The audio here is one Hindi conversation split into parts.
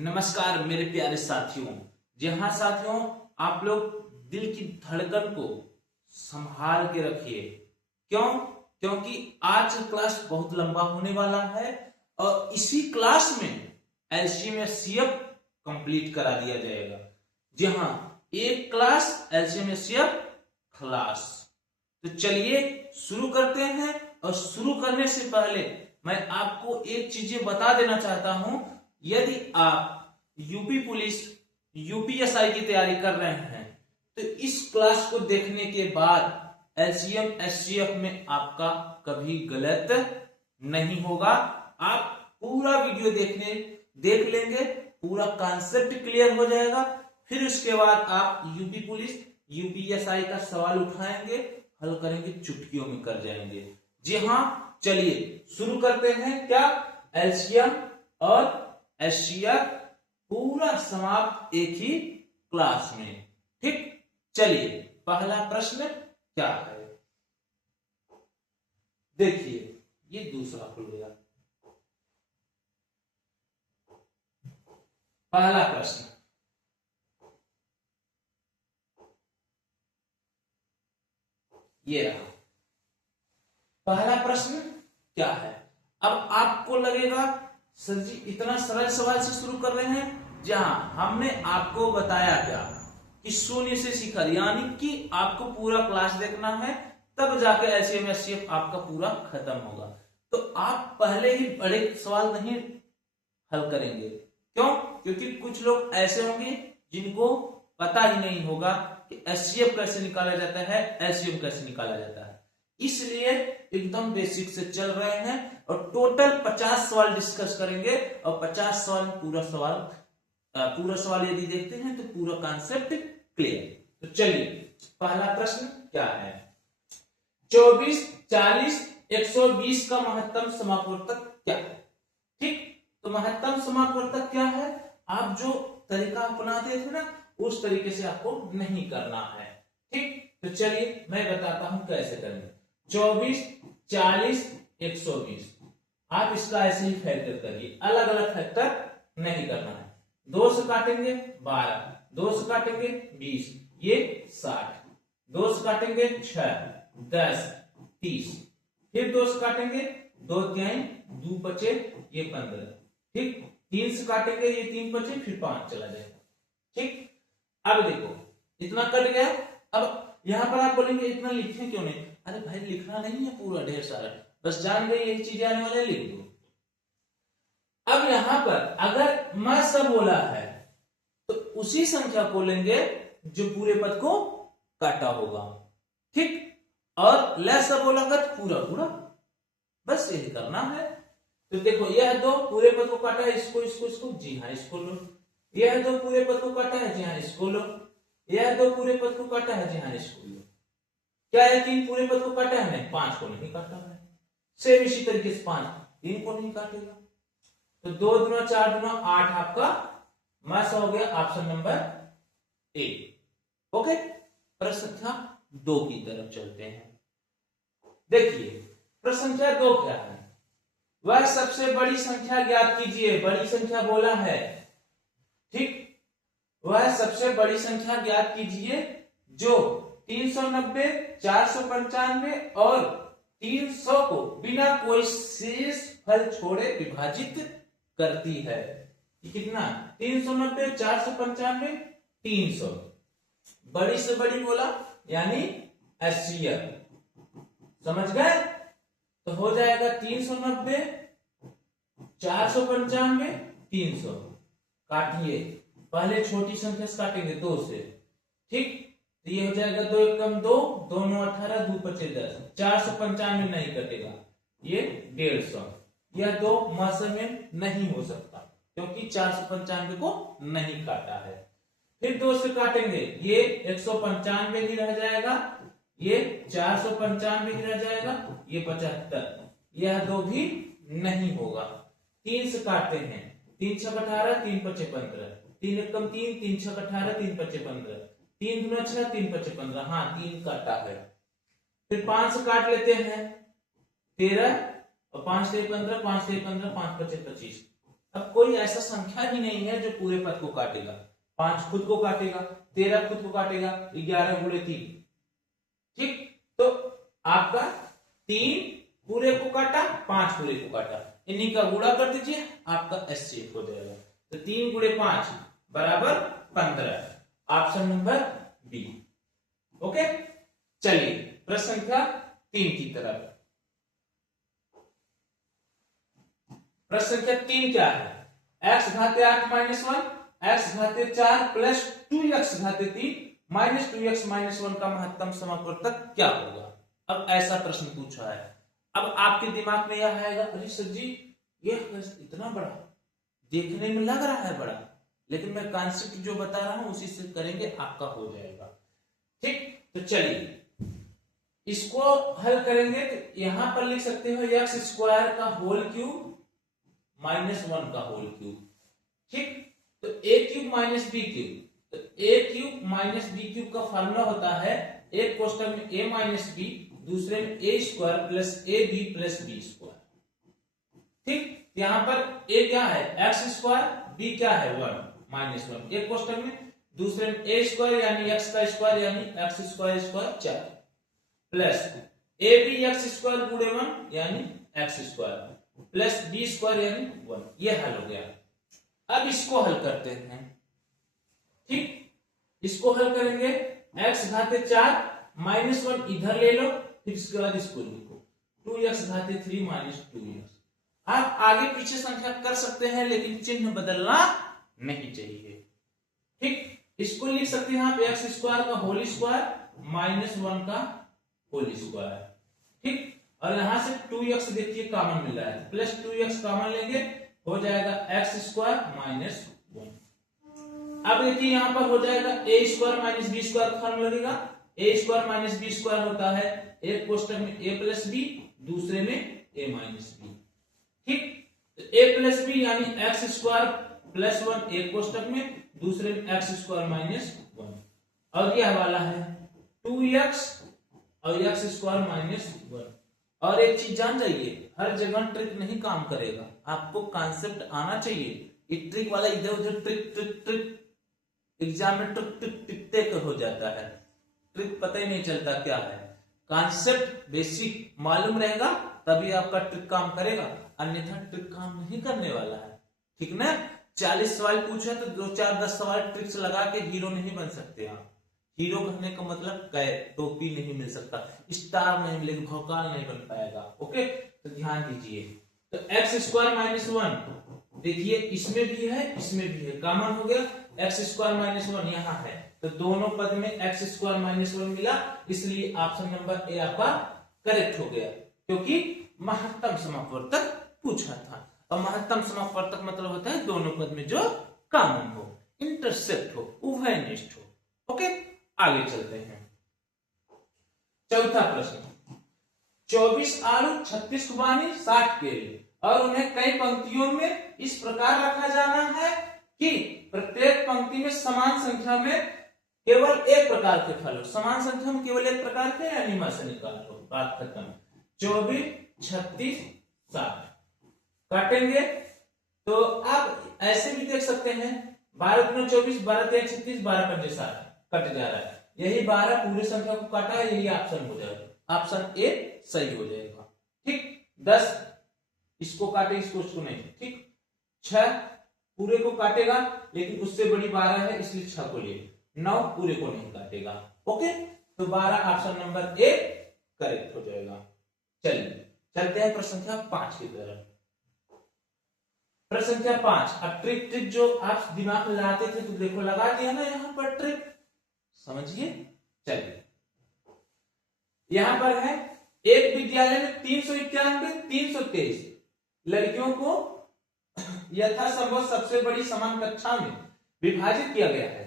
नमस्कार मेरे प्यारे साथियों। जी हाँ साथियों, आप लोग दिल की धड़कन को संभाल के रखिए। क्यों? क्योंकि आज का क्लास बहुत लंबा होने वाला है और इसी क्लास में एलसीएम एचसीएफ कंप्लीट करा दिया जाएगा। जी हाँ, एक क्लास एलसीएम एचसीएफ क्लास। तो चलिए शुरू करते हैं। और शुरू करने से पहले मैं आपको एक चीजें बता देना चाहता हूं। यदि आप यूपी पुलिस यूपीएसआई की तैयारी कर रहे हैं तो इस क्लास को देखने के बाद एलसीएम एचसीएफ में आपका कभी गलत नहीं होगा। आप पूरा वीडियो देख लेंगे, पूरा कॉन्सेप्ट क्लियर हो जाएगा। फिर उसके बाद आप यूपी पुलिस यूपीएसआई का सवाल उठाएंगे, हल करेंगे, चुटकियों में कर जाएंगे। जी हाँ, चलिए शुरू करते हैं। क्या एलसीएम और एचसीएफ पूरा समाप्त एक ही क्लास में। ठीक, चलिए पहला प्रश्न क्या है देखिए। ये दूसरा खुल गया। पहला प्रश्न, ये रहा। पहला प्रश्न क्या है? अब आपको लगेगा सर जी इतना सरल सवाल से शुरू कर रहे हैं। जहां हमने आपको बताया क्या कि शून्य से शिखर, यानी कि आपको पूरा क्लास देखना है, तब जाके एलसीएम एचसीएफ आपका पूरा खत्म होगा। तो आप पहले ही बड़े सवाल नहीं हल करेंगे। क्यों? क्योंकि कुछ लोग ऐसे होंगे जिनको पता ही नहीं होगा कि एचसीएफ कैसे निकाला जाता है, एलसीएम कैसे निकाला जाता है। इसलिए एकदम बेसिक से चल रहे हैं और टोटल 50 सवाल डिस्कस करेंगे। और 50 सवाल में पूरा सवाल यदि देखते हैं तो पूरा कॉन्सेप्ट क्लियर। तो चलिए पहला प्रश्न क्या है? 24, 40, 120 का महत्तम समापवर्तक क्या है? ठीक, तो महत्तम समापवर्तक क्या है? आप जो तरीका अपनाते थे ना, उस तरीके से आपको नहीं करना है। ठीक, तो चलिए मैं बताता हूं कैसे करेंगे। 24, 40, 120, आप इसका ऐसे ही फैक्टर करिए, अलग अलग फैक्टर नहीं करना है। 2 से काटेंगे 12, 2 से काटेंगे 20, ये 60, 2 से काटेंगे 6, 10, 30, फिर 2 से काटेंगे 2 3 2 बचे, ये 15। ठीक, 3 से काटेंगे, ये 3 बचे, फिर 5 चला जाएगा। ठीक, अब देखो इतना कट गया। अब यहां पर आप बोलेंगे इतना लिखे क्यों नहीं? अरे भाई लिखना नहीं है पूरा ढेर सारा, बस जान गए यही चीजें आने वाले, लिख दो। अब यहां पर अगर मैं सब बोला है तो उसी संख्या को लेंगे जो पूरे पद को काटा होगा। ठीक, और लेस सब बोला तो पूरा पूरा, बस यही करना है। तो देखो यह 2 पूरे पद को काटा है, इसको इसको इसको, जी हाँ इसको लो। यह 2 पूरे पद को काटा है, जी हाँ इसको लो। यह 2 पूरे पद को काटा है, जी हाँ इसको लो। क्या है? 3 पूरे पद को काटा है, नहीं 5 को नहीं काटा है। सेम इसी तरीके से 5 3 को नहीं काटेगा। तो 2 दूना 4 दूना 8 आपका मास हो गया ऑप्शन नंबर ए। ओके, प्रश्न संख्या 2 की तरफ चलते हैं। देखिए प्रश्न संख्या 2 क्या है? वह सबसे बड़ी संख्या ज्ञात कीजिए। बड़ी संख्या बोला है। ठीक, वह सबसे बड़ी संख्या ज्ञात कीजिए जो 390, 495 और 300 को बिना कोई शेष फल छोड़े विभाजित करती है। कितना? 390, 495, 300। बड़ी से बड़ी बोला यानी एचसीएफ, समझ गए? तो हो जाएगा 390, 495, 300। काटिए, पहले छोटी संख्या से काटेंगे 2 से। ठीक, तो ये हो जाएगा 2 एकम 2, 2 9 18, 2 5 10, 495 नहीं कटेगा, ये 150। यह 2 मास में नहीं हो सकता क्योंकि 495 को नहीं काटा है। फिर 2 से काटेंगे, ये 195 ही रह जाएगा, ये 495 ही रह जाएगा, ये 75। यह 2 भी नहीं होगा। 3 से काटते हैं, 3 6 18, 3 5 15, 3 एकम 3, 3 6 18, 3 5 15, 3 दूना 6, 3 5 15, हाँ 3 काटा है। फिर 5 से काट लेते हैं 13 और 5 से 15, 5 से 15, 5 5 25, अब कोई ऐसा संख्या ही नहीं है जो पूरे पद को काटेगा। 5 खुद को काटेगा, 13 खुद को काटेगा, 11 गुणे 3। ठीक, तो आपका 3 पूरे को काटा, 5 पूरे को काटा, इन्हीं का गुणा कर दीजिए, आपका एचसीएफ हो जाएगा। तो 3 गुणे 5 बराबर 15, ऑप्शन नंबर बी। ओके, चलिए प्रश्न संख्या 3 की तरफ। प्रश्न संख्या 3 क्या है? x घाते 8 minus 1, x घाते 4 plus 2x घाते 3 minus 2x minus 1 का महत्तम समापवर्तक क्या होगा? अब ऐसा प्रश्न पूछा है। अब आपके दिमाग में यह आएगा, अरे सर जी ये इतना बड़ा देखने में लग रहा है बड़ा, लेकिन मैं कॉन्सेप्ट जो बता रहा हूं उसी से करेंगे, आपका हो जाएगा। ठीक, तो चलिए इसको हल करेंगे। तो यहां पर लिख सकते हो एक्स स्क्वायर का होल क्यूब माइनस 1 का होल क्यूब। ठीक, तो ए क्यूब माइनस बी क्यूब, तो ए क्यूब माइनस बी क्यूब का फॉर्मूला होता है एक कोष्टक में ए माइनस बी, दूसरे में ए स्क्वायर प्लस ए बी प्लस बी स्क्वायर। ठीक, यहां पर ए क्या है एक्स स्क्वायर, बी क्या है 1 माइनस 1 एक कोष्टक में, दूसरे में ए स्क्वायर यानी एक्स का स्क्वायर यानी एक्स स्क्वायर स्क्वायर 4 प्लस ए बी एक्स स्क्वायर गुणे 1 यानी x square plus B square यानी 1। ये हल हो गया। अब इसको हल करते हैं। ठीक, इसको हल करेंगे, x घाते 4 माइनस 1 इधर ले लो, फिर इसके बाद इसको लिखो 2x घाते 3 माइनस 2x। आप आगे पीछे संख्या कर सकते हैं लेकिन चिन्ह बदलना नहीं चाहिए। ठीक, इसको लिख सकते हैं यहाँ पे एक्स स्क्वायर का होल स्क्वायर माइनस 1 का होल स्क्वायर। ठीक, और यहां से 2x देखिए कॉमन मिल रहा है, प्लस 2x कॉमन लेंगे, हो जाएगा एक्स स्क्वायर माइनस 1। अब देखिए यहां पर हो जाएगा ए स्क्वायर माइनस बी स्क्वायर का फॉर्मूला लगेगा। ए स्क्वायर माइनस बी स्क्वायर होता है एक कोष्टक में ए प्लस बी, दूसरे में ए माइनस बी। ठीक, तो ए प्लस बी यानी एक्स स्क्वायर प्लस 1 एक कोष्टक में, दूसरे में एक्स स्क्वायर माइनस 1, और यह वाला है 2x और एक्स स्क्वायर माइनस 1। और एक चीज जान जाइए, हर जगह ट्रिक नहीं काम करेगा, आपको कॉन्सेप्ट आना चाहिए। ये ट्रिक वाला इधर उधर ट्रिक ट्रिक ट्रिक एग्जाम में ट्रिक ट्रिक टिक टिक हो जाता है, ट्रिक पता ही नहीं चलता क्या है। कॉन्सेप्ट बेसिक मालूम रहेगा तभी आपका ट्रिक काम करेगा, अन्यथा ट्रिक काम नहीं करने वाला है। ठीक ना, 40 सवाल पूछे तो 2 4 10 सवाल ट्रिक्स लगा के हीरो नहीं बन सकते आप। हीरो कहने का मतलब टोपी नहीं मिल सकता, स्टार नहीं मिलेगा, भौकाल नहीं बन पाएगा। ओके, तो ध्यान दीजिए। तो एक्स स्क्वायर माइनस 1 देखिए इसमें भी है इसमें भी है, कॉमन हो गया, एक्स स्क्वायर माइनस 1 यहाँ है, तो दोनों पद में एक्स स्क्वायर माइनस 1 मिला, इसलिए ऑप्शन नंबर ए आपका करेक्ट हो गया, क्योंकि महत्तम समापवर्तक पूछा था। और महत्तम समापवर्तक मतलब होता है दोनों पद में जो कॉमन हो, इंटरसेप्ट हो, उभयनिष्ठ हो। ओके, आगे चलते हैं। चौथा प्रश्न, 24 आलू 36 खुबानी 60 केले और उन्हें कई पंक्तियों में इस प्रकार रखा जाना है कि प्रत्येक पंक्ति में समान संख्या में केवल एक प्रकार के फल हो। समान संख्या में केवल एक प्रकार के यानी में से निकाल लो, बात खत्म। 24 36 60 काटेंगे तो आप ऐसे भी देख सकते हैं 12 दूनी 24 12 3 36 12 पंजे 60 कट जा रहा है, यही 12 पूरे संख्या को काटा है, यही ऑप्शन हो जाएगा, ऑप्शन ए सही हो जाएगा। ठीक, 10 इसको काटे इसको नहीं। ठीक, 6 पूरे को काटेगा लेकिन उससे बड़ी 12 है इसलिए 6 को ले, 9 पूरे को नहीं काटेगा। ओके, तो 12 ऑप्शन नंबर ए करेक्ट हो जाएगा। चलिए चलते हैं प्रश्न संख्या 5 की तरफ। प्रश्न संख्या 5, अब ट्रिक जो आप दिमाग में लगाते थे तो देखो लगा दिया ना यहाँ पर ट्रिक, समझिए। चलिए यहां पर है एक विद्यालय में 391 323 लड़कियों को यथासंभव सबसे बड़ी समान कक्षा में विभाजित किया गया है,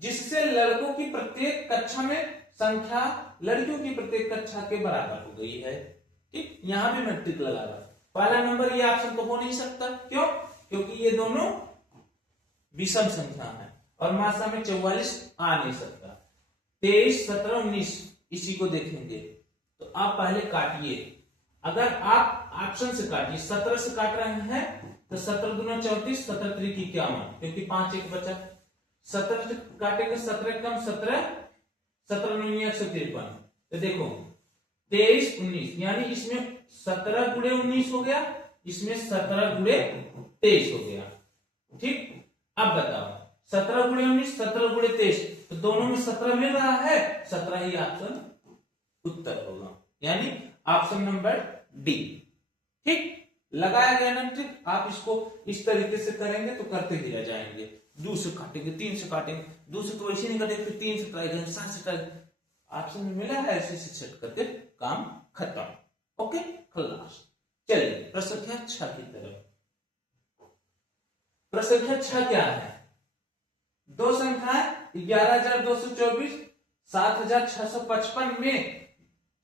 जिससे लड़कों की प्रत्येक कक्षा में संख्या लड़कियों की प्रत्येक कक्षा के बराबर हो गई है। ठीक, यहां भी मैं टिक लगा रहा हूं। पहला नंबर ये ऑप्शन तो हो नहीं सकता, क्यों? क्योंकि ये दोनों विषम संख्या है और मात्रा में 44 आ नहीं सकता। 23 17 19 इसी को देखेंगे तो आप पहले काटिए, अगर आप ऑप्शन से काटिए, 17 से काट रहे हैं तो 17 दूना 34, 17 त्रिक 51, क्योंकि 5 एक बचा। 17 से काटेंगे, 17 कम 17, 17 9 153। तो देखो 23 19, यानी इसमें 17 गुणे 19 हो गया, इसमें 17 गुणे 23 हो गया। ठीक, अब बताओ 17 गुणे 19, 17 गुणे 23, तो दोनों में 17 मिल रहा है, 17 ही ऑप्शन उत्तर होगा, यानी ऑप्शन नंबर डी। ठीक, लगाया गया ना ट्रिक। आप इसको इस तरीके से करेंगे तो करते ही रह जाएंगे। 2 से काटेंगे, 3 से काटेंगे, 2 से तो वैसे नहीं काटेंगे, फिर 3 से ट्राई करेंगे, 7 से ट्राई, ऑप्शन में मिला है, ऐसे सेट करके काम खत्म। ओके, खल्लास। चलिए प्रश्न संख्या 6 की तरफ। प्रश्न संख्या 6 क्या है? दो संख्याएं 11,224, 7,655 में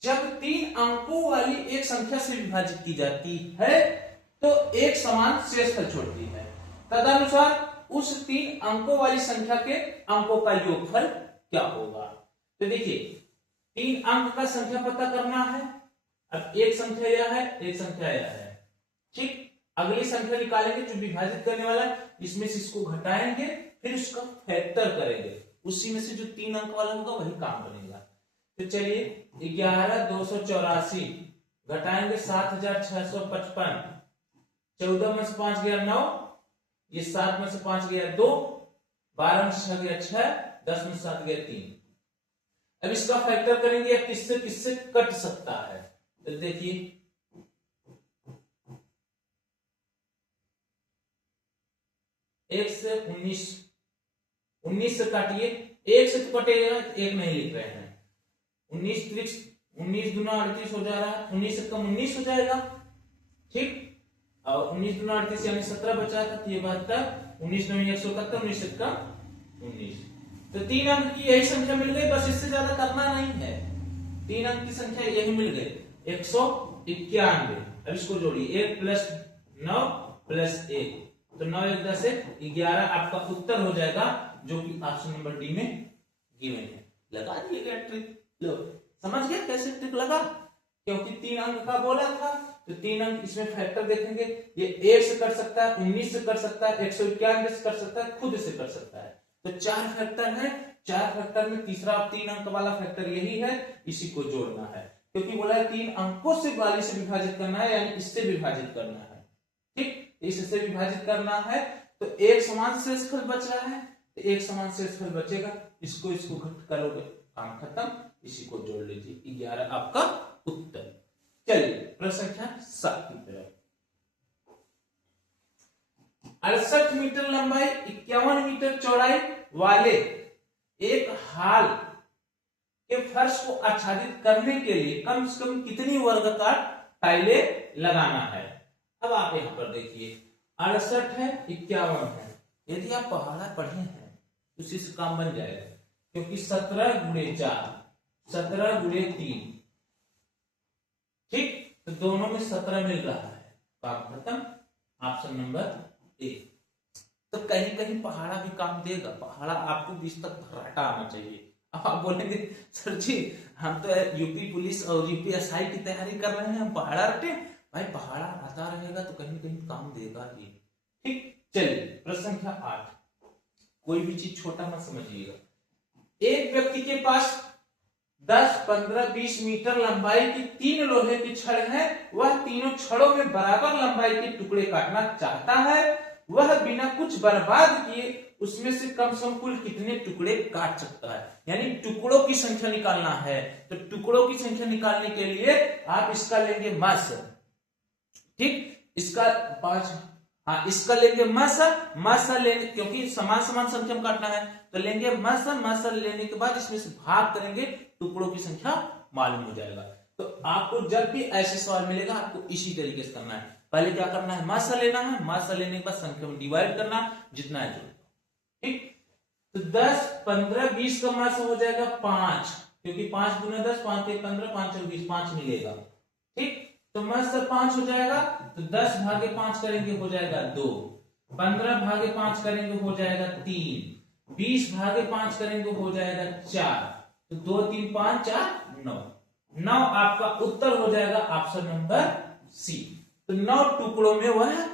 जब 3 अंकों वाली एक संख्या से विभाजित की जाती है तो एक समान शेषफल छोड़ती है। तदनुसार उस 3 अंकों वाली संख्या के अंकों का योगफल क्या होगा? तो देखिए 3 अंक का संख्या पता करना है। अब एक संख्या यह है, एक संख्या यह है। ठीक, अगली संख्या निकालेंगे जो विभाजित करने वाला है, इसमें से इसको घटाएंगे, फिर उसका फैक्टर करेंगे, उसी में से जो 3 अंक वाला होगा वही काम बनेगा। तो चलिए 11,284 घटाएंगे 7,655, 14 में से 5 गया 9, ये 7 में से 5 गया 2, 12 में से 6 गया 6, 10 में से 7 गया 3। अब इसका फैक्टर करेंगे, किससे किससे कट सकता है? तो देखिए 1 से 19, 19 से काटिए, 1 से तो कटेगा, 1 नहीं लिख रहे हैं। 19 दूना 38 हो जा रहा है, 19 से कम 19 हो जाएगा। ठीक, और 19 दूना 38 यानी 17 बचा था, तो ये 72, 19 9 171, 19 से कम 19। तो 3 अंक की यही संख्या मिल गई, बस इससे ज्यादा करना नहीं है। 3 अंक की संख्या यही मिल गई, 191। अब इसको जोड़िए, 1 प्लस 9 प्लस 1, तो 9 1 10 11 आपका उत्तर हो जाएगा, जो कि ऑप्शन नंबर डी में गिवन है। लगा दिएगा ट्रिक। लो, समझ गया कैसे ट्रिक लगा? क्योंकि 3 अंक का बोला था, तो 3 अंक इसमें फैक्टर देखेंगे, ये 1 से कर सकता है, 19 से कर सकता है, 191 से कर सकता है, खुद से कर सकता है। तो 4 फैक्टर है, 4 फैक्टर में तीसरा 3 अंक वाला फैक्टर यही है, इसी को जोड़ना है। क्योंकि बोला है 3 अंकों से वाली से विभाजित करना है, यानी इससे विभाजित करना है। ठीक, इससे विभाजित करना है, तो एक समान शेषफल बच रहा है, तो एक समान शेषफल बचेगा, इसको घट करोगे, काम खत्म, इसी को जोड़ लीजिए, 11 आपका उत्तर। चलिए प्रश्न संख्या 7 की तरफ। 68 मीटर लंबाई 51 मीटर चौड़ाई वाले एक हाल के फर्श को आच्छादित करने के लिए कम से कम कितनी वर्गाकार टाइलें लगाना है? अब आप यहां पर देखिए 68 है, 51 है। यदि आप पहाड़ा पढ़े हैं तो उसी से काम बन जाएगा, क्योंकि 17 गुणे 4, 17 गुणे 3। ठीक, तो दोनों में 17 मिल रहा है, काम खत्म, ऑप्शन नंबर ए। तो कहीं कहीं पहाड़ा भी काम देगा, पहाड़ा आपको 20 तक भराटा आना चाहिए। अब आप बोलेंगे सर जी हम तो यूपी पुलिस और यूपी एसआई की तैयारी कर रहे हैं, हम पहाड़ा रटे। भाई पहाड़ा आता रहेगा तो कहीं कहीं काम देगा ही। ठीक, चलिए प्रश्न संख्या 8। कोई भी चीज छोटा मत समझिएगा। एक व्यक्ति के पास 10, 15, 20 मीटर लंबाई की 3 लोहे की छड़ है, वह तीनों छड़ों में बराबर लंबाई के टुकड़े काटना चाहता है। वह बिना कुछ बर्बाद किए उसमें से कम कुल कितने टुकड़े काट सकता है? यानी टुकड़ों की संख्या निकालना है। तो टुकड़ों की संख्या निकालने के लिए आप इसका लेंगे मास। ठीक, इसका 5, हाँ इसका लेंगे मासा लेंगे, क्योंकि समान समान संख्या में काटना है, तो लेंगे मासा लेने के बाद इसमें से भाग करेंगे, टुकड़ों की संख्या मालूम हो जाएगा। तो आपको जब भी ऐसे सवाल मिलेगा आपको इसी तरीके से करना है। पहले क्या करना है, मासा लेना है, मासा लेने के बाद संख्या में डिवाइड करना, जितना है जो। ठीक, तो 10, 15, 20 का मासा हो जाएगा 5, क्योंकि 5 गुना 10, 5 1 15, 5 4 20, 5 मिलेगा। ठीक, तो मासा 5 हो जाएगा, तो 10 भागे 5 करेंगे हो जाएगा 2, 15 भागे 5 करेंगे हो जाएगा 3, 20 भागे 5 करेंगे हो जाएगा 4, तो 2 3 5 4 9 आपका उत्तर हो जाएगा ऑप्शन नंबर सी। तो 9 टुकड़ों में वह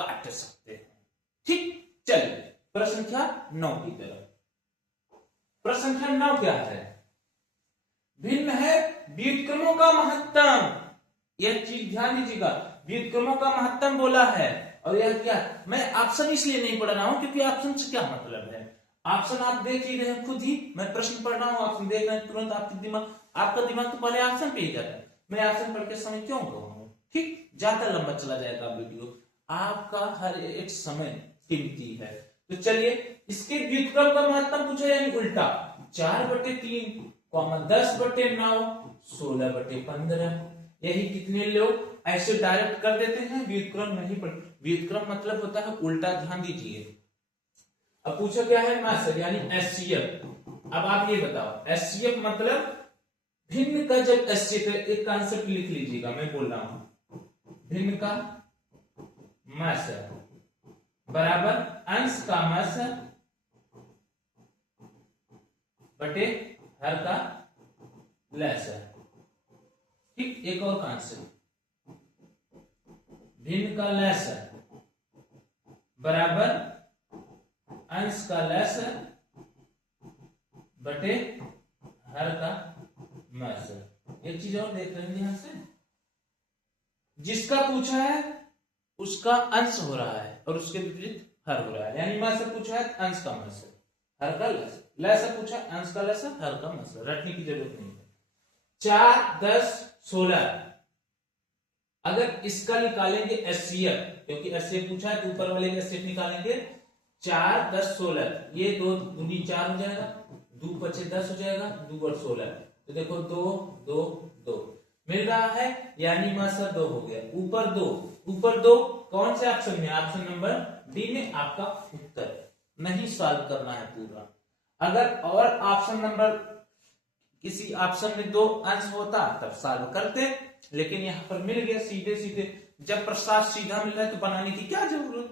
काट सकते हैं। ठीक, चलिए प्रश्न संख्या 9 की तरफ। प्रश्न संख्या 9 क्या है? भिन्न है व्युत्क्रमों का महत्तम। यह चीज ध्यान दीजिएगा, व्युत्क्रमों का महत्तम बोला है। और यह क्या, मैं ऑप्शन इसलिए नहीं पढ़ रहा हूं क्योंकि ऑप्शन से क्या मतलब है, ऑप्शन आप देख ही रहे हैं खुद ही। मैं प्रश्न पढ़ रहा हूं, ऑप्शन देख रहे हैं, तुरंत आपका दिमाग तो पहले ऑप्शन पे ही जाता है। मैं ऑप्शन पढ़ के समय क्यों कहूंगा? ठीक, ज्यादा लंबा चला जाएगा वीडियो, आपका हर एक समय कीमती है। तो चलिए, इसके व्युत्क्रम का महत्तम पूछा यानी उल्टा, 4/3 10/9 16/15। यही कितने लोग ऐसे डायरेक्ट कर देते हैं, व्युत्क्रम नहीं पढ़। व्युत्क्रम मतलब होता है उल्टा, ध्यान दीजिए। अब पूछो क्या है, मास यानी एचसीएफ। अब आप ये बताओ, एचसीएफ मतलब भिन्न का जब एचसीएफ, एक कॉन्सेप्ट लिख लीजिएगा, मैं बोल रहा हूं, भिन्न का मास बराबर अंश का मास बटे हर का लैस। ठीक, एक और कॉन्सेप्ट, भिन्न का लैस बराबर अंश का लैस बटे हर का मास। एक चीज और देख रहे हैं ध्यान से, जिसका पूछा है उसका अंश हो रहा है और उसके विपरीत हर हो रहा है, यानी मास पूछा है अंश का मास, हर का लैस। लैस पूछा अंश का लैस, हर का मास, रटने की जरूरत नहीं है। 4 10 16, अगर इसका निकालेंगे एचसीएफ, क्योंकि एचसीएफ पूछा है तो ऊपर वाले एचसीएफ निकालेंगे। 4 10 16, ये 2 दूनी 4 हो जाएगा, 2 5 10 हो जाएगा, 2 और 16, तो देखो 2 2 2 मिल रहा है, यानी मासा 2 हो गया। ऊपर 2 कौन से ऑप्शन में? ऑप्शन नंबर डी में आपका उत्तर। नहीं सॉल्व करना है पूरा। अगर और ऑप्शन नंबर किसी ऑप्शन में 2 अंश होता तब सॉल्व करते, लेकिन यहां पर मिल गया सीधे सीधे। जब प्रसाद सीधा मिल रहा है तो बनाने की क्या जरूरत।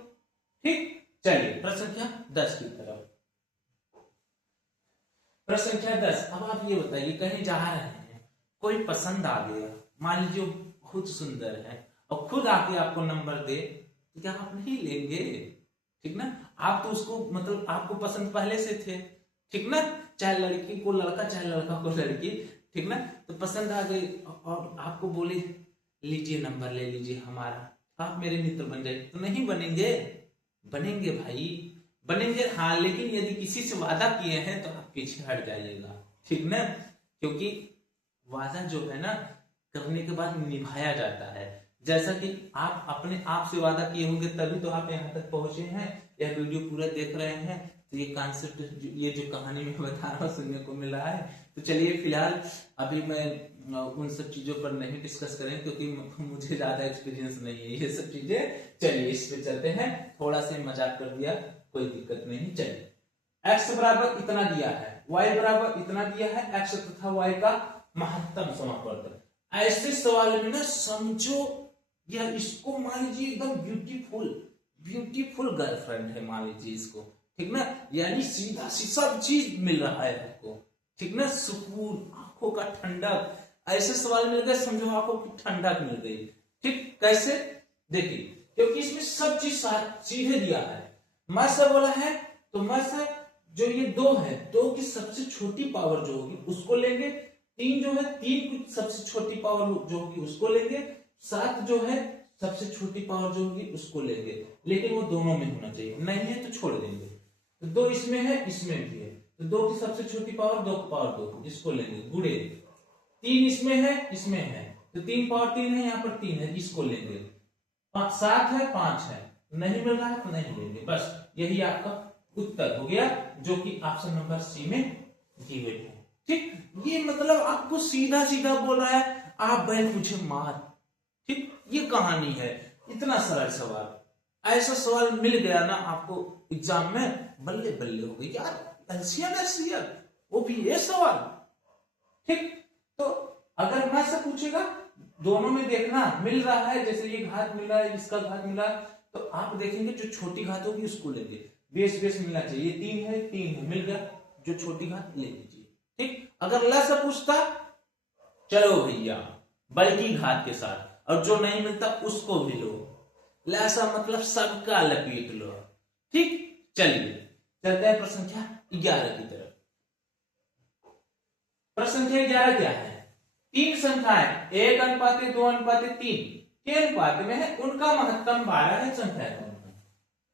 ठीक, चलिए प्रश्न संख्या 10 की तरफ। प्रश्न संख्या 10, अब आप ये बताइए, कहीं जा रहे हैं, कोई पसंद आ गया, मान लीजिए बहुत सुंदर है और खुद आके आपको नंबर दे, तो क्या आप नहीं लेंगे? ठीक ना, आप तो उसको मतलब आपको पसंद पहले से थे, ठीक ना, चाहे लड़की को लड़का चाहे लड़का को लड़की, ठीक ना, तो पसंद आ गई और आपको बोले लीजिए नंबर ले लीजिए हमारा, आप मेरे मित्र बन जाए, तो नहीं बनेंगे? बनेंगे भाई, बनेंगे। हाँ, लेकिन यदि किसी से वादा किए हैं तो आप पीछे हट जाइएगा, ठीक ना, क्योंकि वादा जो है ना करने के बाद निभाया जाता है। जैसा कि आप अपने आप से वादा किए होंगे तभी तो आप यहाँ तक पहुंचे हैं, यह वीडियो पूरा देख रहे हैं, तो ये कॉन्सेप्ट, ये जो कहानी में बता रहा हूँ सुनने को मिला है। तो चलिए फिलहाल अभी मैं उन सब चीजों पर नहीं डिस्कस करें क्योंकि मुझे ज्यादा एक्सपीरियंस नहीं है ये सब चीजें। चलिए इस पे चलते हैं, थोड़ा सा मजाक कर दिया, कोई दिक्कत नहीं। चलिए, x बराबर इतना दिया है, y बराबर इतना दिया है, x तथा y का महत्तम समापवर्तन। ऐसे सवाल में ना समझो, या इसको मान लीजिए एकदम ब्यूटीफुल गर्लफ्रेंड है, मान लीजिए इसको, ठीक ना, यानी सीधा सी सब चीज मिल रहा है आपको, ठीक ना, सुकून, आंखों का ठंडक। ऐसे सवाल मिल गए, समझो आंखों की ठंडक मिल गई। ठीक, कैसे? देखिए, क्योंकि इसमें सब चीज सीधे दिया है। मास बोला है तो मास जो ये 2 है, 2 की सबसे छोटी पावर जो होगी उसको लेंगे। 3 जो है, 3 की सबसे छोटी पावर जो होगी उसको लेंगे। 7 जो है सबसे छोटी पावर जो होगी उसको लेंगे, लेकिन वो दोनों में होना चाहिए, नहीं है तो छोड़ देंगे। तो 2 इसमें है, इसमें भी है, तो 2 की सबसे छोटी पावर 2 की पावर 2, इसको लेंगे, गुड़े। 3 इसमें है, इसमें है, तो 3 पावर 3 है, यहाँ पर 3 है, इसको लेंगे। 7 है, 5 है, नहीं मिल रहा है तो नहीं लेंगे। बस यही आपका उत्तर हो गया, जो कि ऑप्शन नंबर सी में गिवन है। ठीक, ये मतलब आपको सीधा सीधा बोल रहा है, आप बैल पूछे मार। ठीक, ये कहानी है, इतना सरल सवाल। ऐसा सवाल मिल गया ना आपको एग्जाम में, बल्ले बल्ले हो गई यार, एलसीएम वो भी ये सवाल। ठीक, तो अगर मैं से पूछेगा, दोनों में देखना मिल रहा है, जैसे ये घात मिला है, इसका घात मिला, तो आप देखेंगे जो छोटी घात होगी उसको लेंगे, बेस मिलना चाहिए। 3 है, मिल गया, जो छोटी घात ले लीजिए। ठीक, अगर ला से पूछता, चलो भैया बल्कि घात के साथ, और जो नहीं मिलता उसको भी लो। लाशा मतलब सबका लपेट लो। ठीक, चलिए चलते हैं प्रश्न संख्या 11 की तरफ। प्रश्न संख्या 11 क्या है? तीन संख्याएं 1:2:3 के अनुपात में है, उनका महत्तम 12 है, संख्या कौन है?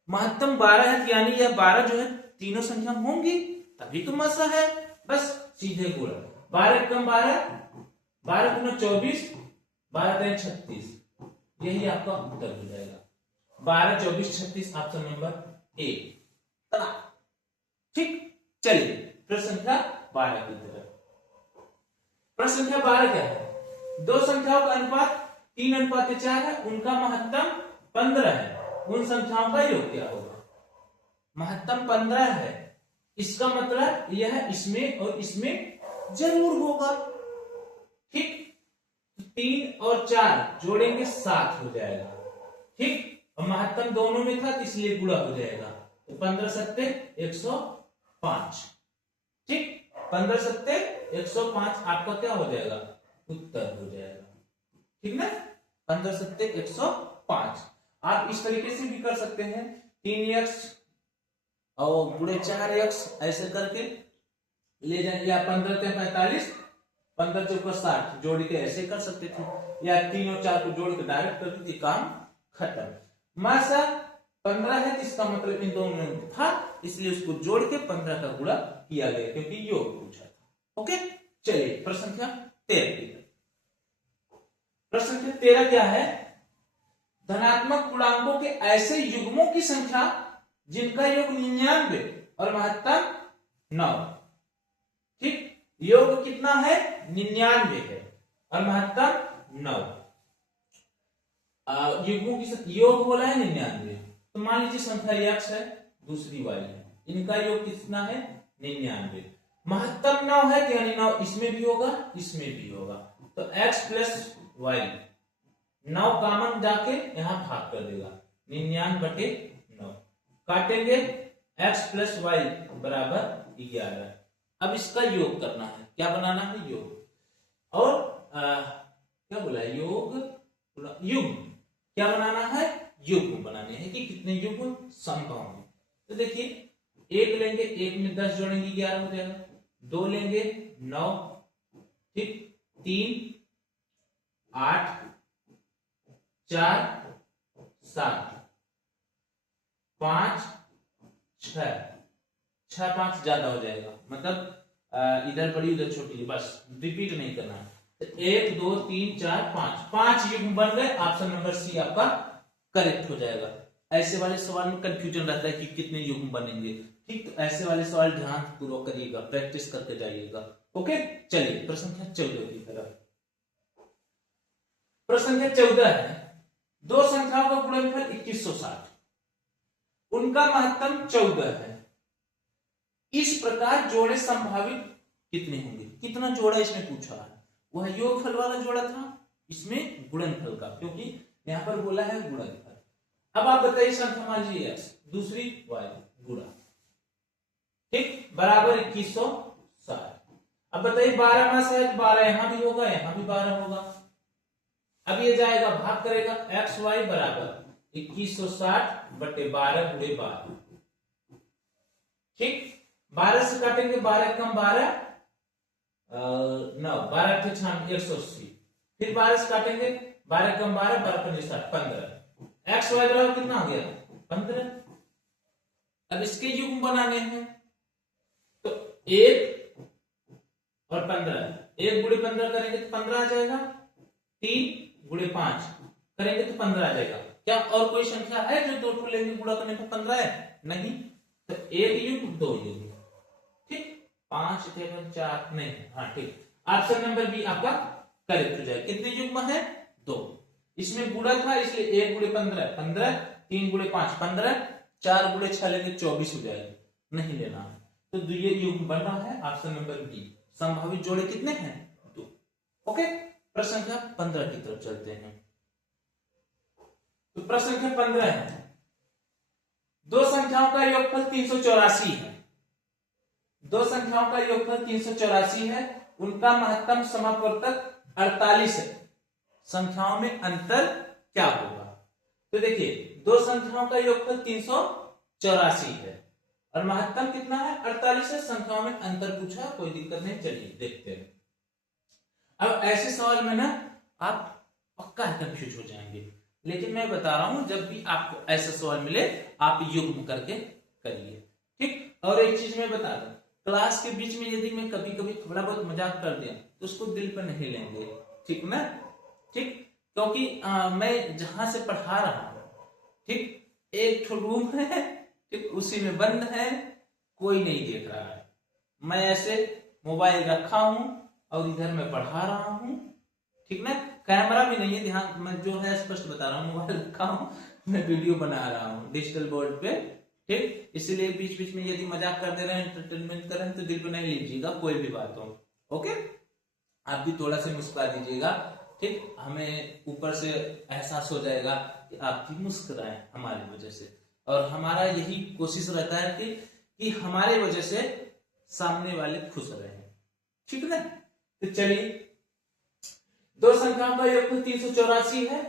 महत्तम 12 है, यानी यह 12 जो है तीनों संख्या होंगी तभी तो मसा है। बस सीधे गुणा, 12 कम 12, 12 गुना 24, 12 3 36, यही आपका उत्तर हो जाएगा। 12 24 36 ऑप्शन नंबर ए। ठीक, चलिए प्रश्न संख्या 12 की तरफ। प्रश्न संख्या 12 क्या है? दो संख्याओं का अनुपात 3:4 है, उनका महत्तम 15 है, उन संख्याओं का योग क्या होगा? महत्तम 15 है, इसका मतलब यह इसमें और इसमें जरूर होगा। ठीक, 3 और 4 जोड़ेंगे 7 हो जाएगा। ठीक, और महत्तम दोनों में था इसलिए गुणा हो जाएगा, तो 15 सत्ते 105। ठीक, 15 सत्ते 105 आपका क्या हो जाएगा? उत्तर हो जाएगा। ठीक ना, 15 सत्ते 105। आप इस तरीके से भी कर सकते हैं, 3x और गुणे 4x ऐसे करके ले जाएंगे, या 15 × 45, 15 × 60 जोड़ के ऐसे कर सकते थे, या 3 और 4 को जोड़ के डायरेक्ट कर दीजिए, काम खत्म। मासा 15 है, इसका मतलब इन दोनों में था, इसलिए उसको जोड़ के 15 का गुणा किया गया, क्योंकि योग पूछा था। ओके, चलिए प्रश्न संख्या 13 की तरफ। प्रश्न संख्या 13 क्या है? धनात्मक पूर्णांकों के ऐसे युग्मों की संख्या जिनका योग 99 और महत्तम 9। ठीक, योग कितना है? 99 है और महत्तम 9। युग्मों की योग बोला है 99, तो मान लीजिए संख्या x है, दूसरी y है, इनका योग कितना है? 99। महत्तम 9 है, यानी 9 इसमें भी होगा, इसमें भी होगा, तो x + y, 9 कॉमन जाके यहां भाग कर देगा, 99/9 काटेंगे, x + y = 11। अब इसका योग करना है, क्या बनाना है? योग। और क्या बोला है? योग, युग्म क्या बनाना है? युग्म बनाने हैं कि कितने युग्म संभव है। तो देखिए, 1 लेंगे, 1 में 10 जोड़ेंगे 11 हो जाएगा, 2 लेंगे 9, ठीक, 3 8, 4 7, 5 6, 6 5 ज्यादा हो जाएगा, मतलब इधर बड़ी उधर छोटी, बस रिपीट नहीं करना। तो 1 2 3 4 5 युग्म बन गए, ऑप्शन नंबर सी आपका करेक्ट हो जाएगा। ऐसे वाले सवाल में कंफ्यूजन रहता है कि कितने युग्म बनेंगे। ठीक, तो ऐसे वाले सवाल ध्यान पूर्वक करिएगा, प्रैक्टिस करके जाइएगा। ओके, चलिए प्रश्न संख्या 14 की तरफ। प्रश्न संख्या 14 है, दो संख्याओं का गुणनफल 2160, उनका महत्तम 14 है, इस प्रकार जोड़े संभावित कितने होंगे? कितना जोड़ा इसमें पूछा है? वह योगफल वाला जोड़ा था, इसमें गुणनफल का, क्योंकि यहां पर बोला है गुणनफल। अब आप बताइए, संख्या मान लीजिए x, दूसरी y गुणा, ठीक, बराबर 2160। अब बताइए 12 मास है, 12 यहां भी होगा, यहां भी 12 होगा। अब ये जाएगा, भाग करेगा, x y = 2160/12 × 12। ठीक, 12 से काटेंगे, 12 कम 12 9, 12 × 6 = 180, फिर 12 से काटेंगे, 12 कम 12 12 × 5 = 15। x y बराबर कितना आ गया? 15। अब इसके युग्म बनाने हैं, तो 1 और 15, 1 × 15 करेंगे तो 15 आ जाएगा, 3 × 5 करेंगे तो 15 आ जाएगा। क्या और कोई संख्या है जो दो टू लेंगे गुणा करने पर 15 है? नहीं, तो 1 युग्म 2 युग्म, ठीक, 5 7 4 नहीं, हाँ ठीक, ऑप्शन नंबर बी आपका करेक्ट हो जाएगा। कितने युग्म है? 2। इसमें गुणा था इसलिए 1 × 15 15, 3 × 5 15, 4 × 6 लेंगे 24 हो जाएगा, नहीं लेना है, तो ये युग्म बन रहा है ऑप्शन नंबर बी। संभावित जोड़े कितने हैं? 2। ओके, प्रश्न संख्या 15 की तरफ चलते हैं। तो प्रश्न संख्या 15 है, दो संख्याओं का योगफल 384 है, दो संख्याओं का योगफल 384 है, उनका महत्तम समापवर्तक 48 है, संख्याओं में अंतर क्या होगा? तो देखिए दो संख्याओं का योगफल 384 है और महत्तम कितना है 48 है। संख्याओं में अंतर पूछा, कोई दिक्कत नहीं, चलिए देखते हैं। अब ऐसे सवाल में ना आप पक्का कंफ्यूज हो जाएंगे, लेकिन मैं बता रहा हूं जब भी आपको ऐसा सवाल मिले आप युग्म करके करिए, ठीक। और एक चीज मैं बता दूं, क्लास के बीच में यदि मैं कभी कभी थोड़ा बहुत मजाक कर दिया तो उसको दिल पर नहीं लेंगे, ठीक ना, ठीक। क्योंकि मैं जहां से पढ़ा रहा हूं, ठीक, एक रूम है, ठीक, उसी में बंद है, कोई नहीं देख रहा है, मैं ऐसे मोबाइल रखा हूं और इधर मैं पढ़ा रहा हूं, ठीक ना, कैमरा भी नहीं है, ध्यान मैं जो है स्पष्ट बता रहा हूँ, मोबाइल रखा हूं, मैं वीडियो बना रहा हूँ डिजिटल बोर्ड पे, ठीक। इसीलिए बीच बीच में यदि मजाक कर दे रहे हैं, एंटरटेनमेंट कर रहे हैं तो दिल पे नहीं लीजिएगा, कोई भी बात हो, ओके। आप भी थोड़ा सा मुस्कुरा दीजिएगा, ठीक, हमें ऊपर से एहसास हो जाएगा कि आप भी मुस्कुराएं हमारी वजह से, और हमारा यही कोशिश रहता है कि हमारे वजह से सामने वाले खुश रहे, ठीक ना। तो चलिए दो संख्याओं का योगफल 384 है,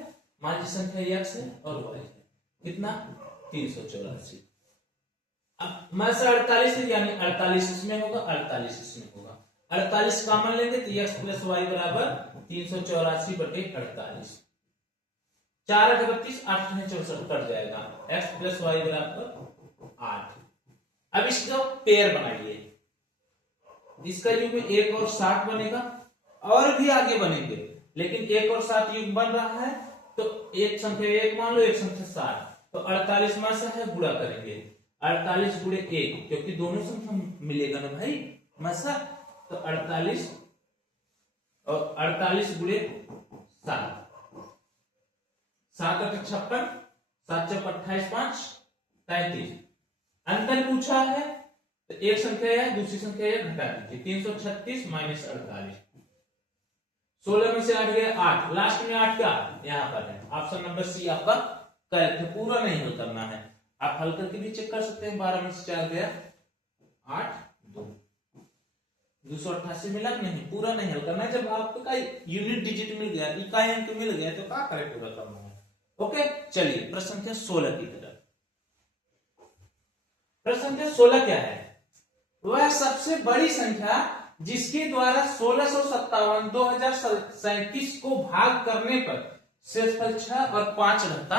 माझी संख्या x है और y है, कितना 384। अब मैं से 48 है, यानी 48 इसमें होगा, 48 इसमें होगा, 48 कॉमन लेंगे तो x प्लस वाई बराबर 384 बटे 48, 4 8 32, 8 64 कट जाएगा, x प्लस वाई बराबर 8। अब इसका पेयर बनाइए, इसका युग्म 1 और 7 बनेगा, और भी आगे बनेंगे, लेकिन 1 और 7 युग्म बन रहा है तो एक संख्या 1 मान लो, एक संख्या 7, तो 48 में से है गुणा करेंगे, 48 गुणे 1, क्योंकि दोनों संख्या मिलेगा ना भाई मसा, तो 48 और 48 गुणे 7, 7 8 56, 7 4 28, 5 33। अंतर पूछा है तो एक संख्या है दूसरी संख्या है घटा दीजिए, 336 माइनस 48, 16 में से 8 गया 8, लास्ट में 8 क्या यहाँ पर है, ऑप्शन नंबर सी आपका करेक्ट है, पूरा नहीं हल करना है, आप हल करके भी चेक कर सकते हैं। 12 में से 4 गया 8, 288 मिला नहीं, पूरा नहीं हल करना है। जब आपका यूनिट डिजिट मिल गया, इकाई अंक मिल गया तो क्या करेक्ट पूरा करना है, ओके। चलिए प्रश्न संख्या 16 की तरफ। प्रश्न संख्या 16 क्या है, वह सबसे बड़ी संख्या जिसके द्वारा 1657 2037 को भाग करने पर शेषफल 6 और 5 रहता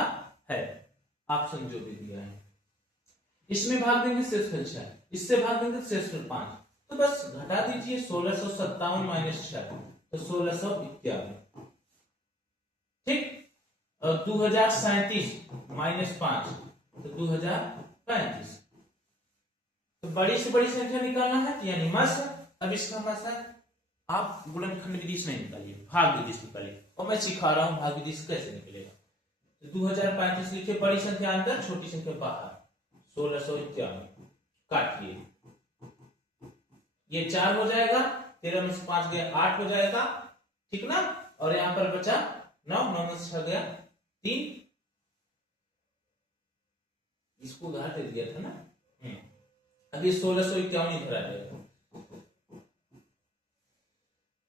है, ऑप्शन जो भी दिया है, इसमें भाग देंगे शेषफल 6, इससे भाग देंगे शेषफल 5, तो बस घटा दीजिए, 1657 माइनस 6 तो 1651, ठीक, और 2037 माइनस 5 तो 2035, तो बड़ी से बड़ी संख्या निकालना है तो यानी मस है। अब इसका मस है, आप गुणनखंड विधि से नहीं निकालिए, भाग विधि से निकालिए, और मैं सिखा रहा हूं भाग विधि से कैसे निकलेगा। तो 2035 लिखिए, बड़ी संख्या अंदर छोटी संख्या बाहर, 1651 काटिए, ये 4 हो जाएगा, 13 में से 5 गया 8 हो जाएगा, ठीक ना, और यहां पर बचा 9, 9 में से 6 गया 3, इसको उधार दे दिया था ना, अभी 1651 इधर आ जाएगा,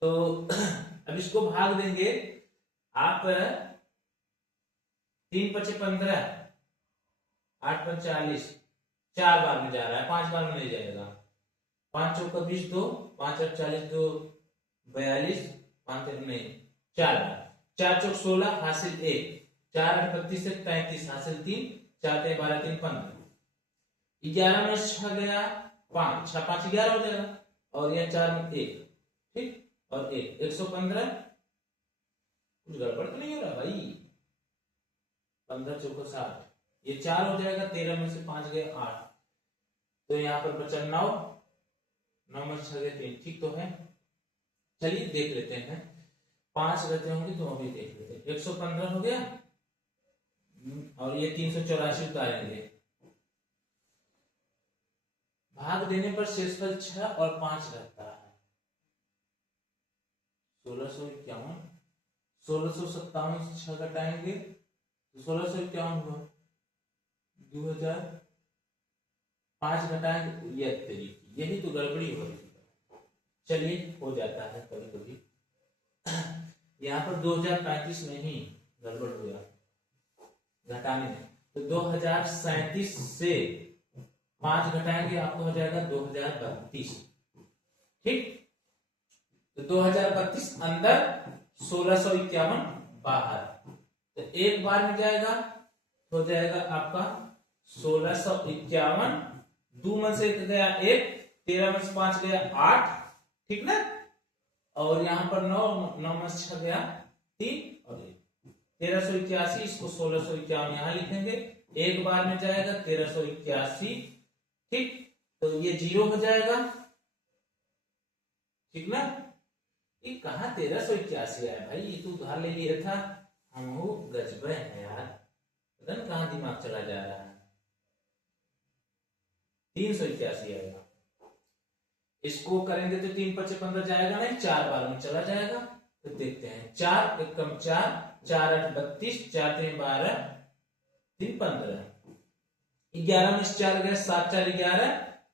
तो अब इसको भाग देंगे आप, 3 5 15, 8 5 40, 4 बार में जा रहा है, 5 बार में नहीं जाएगा, 5 चौका 20, 2 5 8 40, 2 42, 5 नहीं 4 बार, 4 चौक 16 हासिल 1, 4 8 32 से 33 हासिल 3, 4 3 12 3 15, 11 में 6 गया 5, 6 5 11 हो जाएगा, और यह 4 में 1, ठीक, और 1 115, कुछ गड़बड़ तो नहीं हो रहा भाई, 15 चौको 60, ये 4 हो जाएगा, 13 में से 5 गए 8, तो यहाँ पर बचा 9, 9 में 6 गए 3, ठीक तो है। चलिए देख लेते हैं, 5 रहते होंगे तो अभी देख लेते हैं, 115 हो गया, और ये 384 उतारेंगे, भाग देने पर शेषफल 6 और 5 रहता है, 1651, 1657 से 6 घटाएंगे तो 1651 हुआ, 2000, 5 घटाएंगे, यही तो गड़बड़ी हो रही है। चलिए हो जाता है कभी कभी, यहाँ पर 2035 नहीं गड़बड़ हो गया, घटाने में, तो 2037 से 5 घटाएंगे आपको हो जाएगा 2032। ठीक, तो 2032 अंदर, 1651 बाहर, तो एक बार में जाएगा, हो जाएगा आपका 1651, 2 में से गया 1, 13 में से 5 गया 8, ठीक ना, और यहाँ पर 9 में से 6 गया 3 और 1, 1381, इसको 1651 यहाँ लिखेंगे, एक बार में जाएगा 1381, ठीक, तो ये 0 हो जाएगा, ठीक ना। ये कहा 1381 है भाई, ये तो उधार ले लिया था, हम हो गजबे हैं यार, पता नहीं कहाँ दिमाग चला जा रहा है। 381 आएगा, इसको करेंगे तो 3 5 15 जाएगा नहीं, 4 बार में चला जाएगा, तो देखते हैं 4 1 कम 4, 4 8 32, 4 3 12, 3 15, 11 में 4 गया 7 4 11,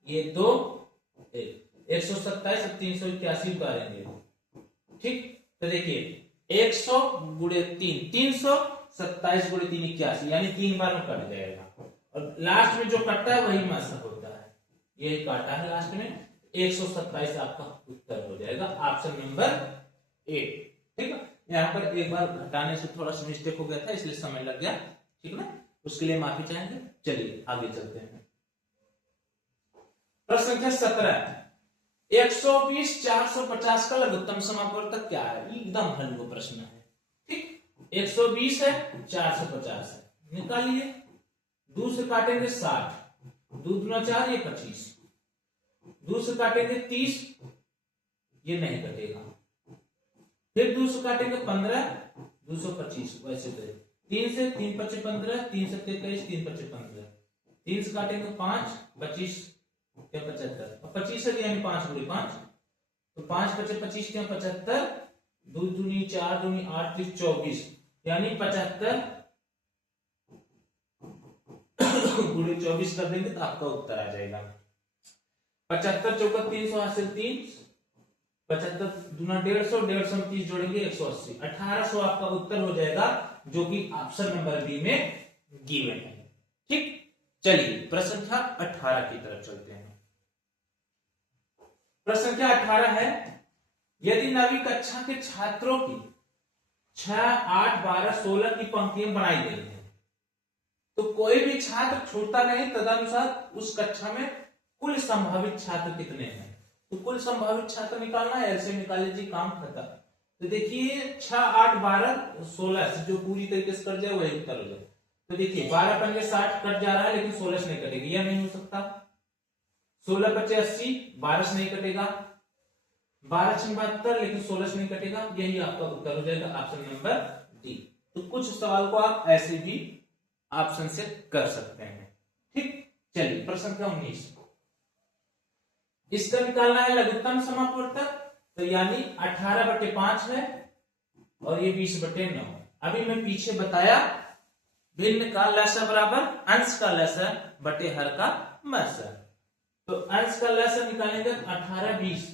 ये 2 1, 127 और 381 उतारेंगे, ठीक, तो देखिए 100 गुणे 3, 327 गुणे 3 81, यानी 3 बार में कट जाएगा, और लास्ट में जो कटता है वही मासा होता है, ये काटा है लास्ट में, 127 आपका उत्तर हो जाएगा, ऑप्शन नंबर 8, ठीक है। यहाँ पर एक बार घटाने से थोड़ा सा मिस्टेक हो गया था, इसलिए समय लग गया, ठीक ना, उसके लिए माफी चाहेंगे। चलिए आगे चलते हैं। प्रश्न संख्या 17, 120 450 का लघुत्तम समापवर्तक क्या है? एकदम हल्का प्रश्न है, ठीक, 120 है 450 है, निकालिए, 2 से काटेंगे 60, 2 दूना 4, ये 25, 2 से काटेंगे 30, ये नहीं कटेगा, फिर 2 से काटेंगे 15, 225, वैसे करें, 3 से 3 5 15, 3 से 23, 3 5 15, 3 से काटेंगे 5 25 क्या 75, और 25 है यानी 5 गुणे 5, तो 5 5 25 क्या 75, 2 दूनी 4 दूनी 8 3 24, यानी 75 गुणे 24 कर देंगे तो आपका उत्तर आ जाएगा 75 चौका 300 हासिल 3, 75 दूना 150, 150 में 30 जोड़ेंगे 180, 1800 आपका उत्तर हो जाएगा, जो कि ऑप्शन नंबर बी में गिवन है, ठीक। चलिए प्रश्न संख्या 18 की तरफ चलते हैं। प्रश्न संख्या 18 है, यदि 9वीं कक्षा के छात्रों की 6 8 12 16 की पंक्तियां बनाई गई हैं, तो कोई भी छात्र छूटता नहीं, तदनुसार उस कक्षा में कुल संभावित छात्र कितने हैं? तो कुल संभावित छात्र निकालना है, ऐसे निकाल लीजिए, काम खत्म। तो देखिए 6 8 12 16 से जो पूरी तरीके से कट जाए वही उत्तर हो जाए। तो देखिए 12 पंजे 60 कट जा रहा है, लेकिन 16 से नहीं कटेगी, यह नहीं हो सकता। 16 बचे 80, 12 से नहीं कटेगा, 12 6 72, लेकिन 16 से नहीं कटेगा, यही आपका उत्तर हो जाएगा, ऑप्शन नंबर डी। तो कुछ सवाल को आप ऐसे भी ऑप्शन से कर सकते हैं, ठीक। चलिए प्रश्न संख्या 19, इसका निकालना है लघुत्तम समापवर्तक, तो यानी 18/5 है और ये 20/9। अभी मैं पीछे बताया, भिन्न का लसा बराबर अंश का लसा बटे हर का मसा, तो अंश का लसा निकालेंगे 18 20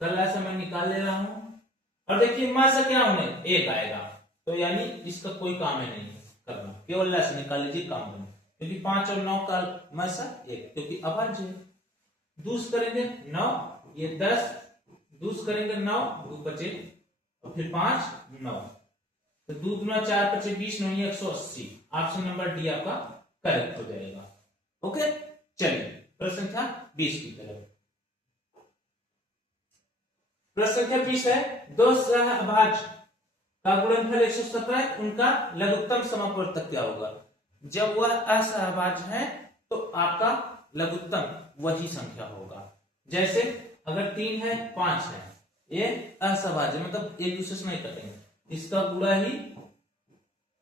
का लसा मैं निकाल ले रहा हूं, और देखिए मसा क्या होने 1 आएगा, तो यानी इसका कोई काम है नहीं करना, केवल लसा निकाल लीजिए, काम बने, क्योंकि 5 और 9 का मसा 1, क्योंकि अभाज्य है। दूस करेंगे 9, ये 10, दूस करेंगे 9, 2 बचे, और फिर 5 9, तो 2 गुना 4 बचे 20, 9 180, ऑप्शन नंबर डी आपका करेक्ट हो जाएगा, ओके। चलिए प्रश्न संख्या 20 की तरफ। प्रश्न संख्या 20 है, दो सहअभाज्य का गुणनफल 117, उनका लघुत्तम समापवर्तक क्या होगा? जब वह असहभाज्य है तो आपका लघुत्तम वही संख्या होगा, जैसे अगर 3 है 5 है, ये असहभाज्य मतलब एक दूसरे से नहीं कटेंगे, इसका गुणा ही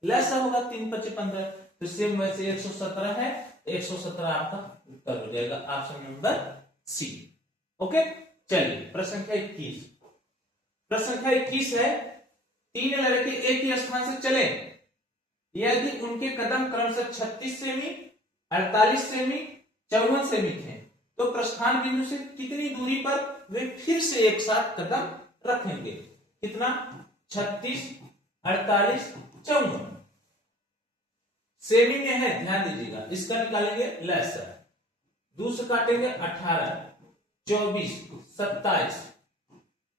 लसा होगा, 3 5 15, तो सेम वैसे 117 है, 117 आपका उत्तर हो जाएगा, ऑप्शन नंबर सी, ओके। चलिए प्रश्न संख्या 21। प्रश्न संख्या 21 है, 3 लड़के एक ही स्थान से चले, यदि उनके कदम क्रमशः 36 सेमी, 48 सेमी, 54 सेमी थे, तो प्रस्थान बिंदु से कितनी दूरी पर वे फिर से एक साथ कदम रखेंगे? कितना? 36, 48, 54। सेमी में है, ध्यान दीजिएगा, इसका निकालेंगे लेसर। 2 से काटेंगे 18, 24, 27,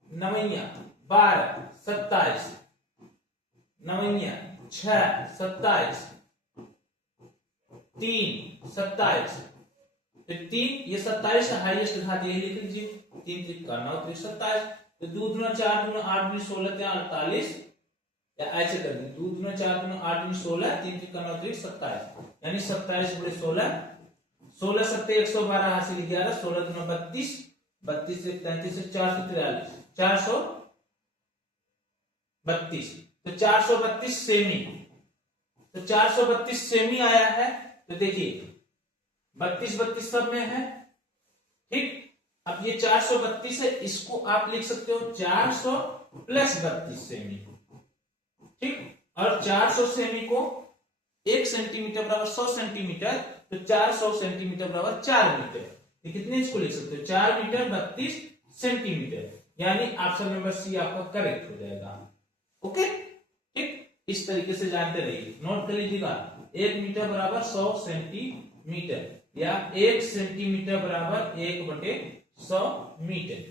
9 12, 27, 9 6, 27, 3 27, तो 3 ये 27 का हाईएस्ट घात यही लिख लीजिए, 3 3 का 9 3 27, तो 2 दूना 4 दूना 8 दूनी 16 3 48, या ऐसे कर दें 2 दूना 4 दूना 8 दूनी 16, 3 3 का 9 3 27, यानी 27 गुणे 16, 16 सत्ते 112 हासिल 11, 16 दूना 32, 32 से 33 से 443, 432, तो 432 सेमी, तो 432 सेमी आया है। तो देखिए 32 32 सब में है, ठीक। अब ये 432 है, इसको आप लिख सकते हो 400 प्लस 32 सेमी, ठीक। और 400 सेमी को 1 सेंटीमीटर बराबर 100 सेंटीमीटर, तो 400 सेंटीमीटर बराबर 4 मीटर, ये कितने इसको लिख सकते हो 4 मीटर 32 सेंटीमीटर, यानी ऑप्शन नंबर सी आपका करेक्ट हो जाएगा। ओके, ठीक। इस तरीके से जानते रहिए, नोट कर लीजिएगा। 1 मीटर बराबर 100 सेंटीमीटर, या 1 सेंटीमीटर बराबर 1/100 मीटर,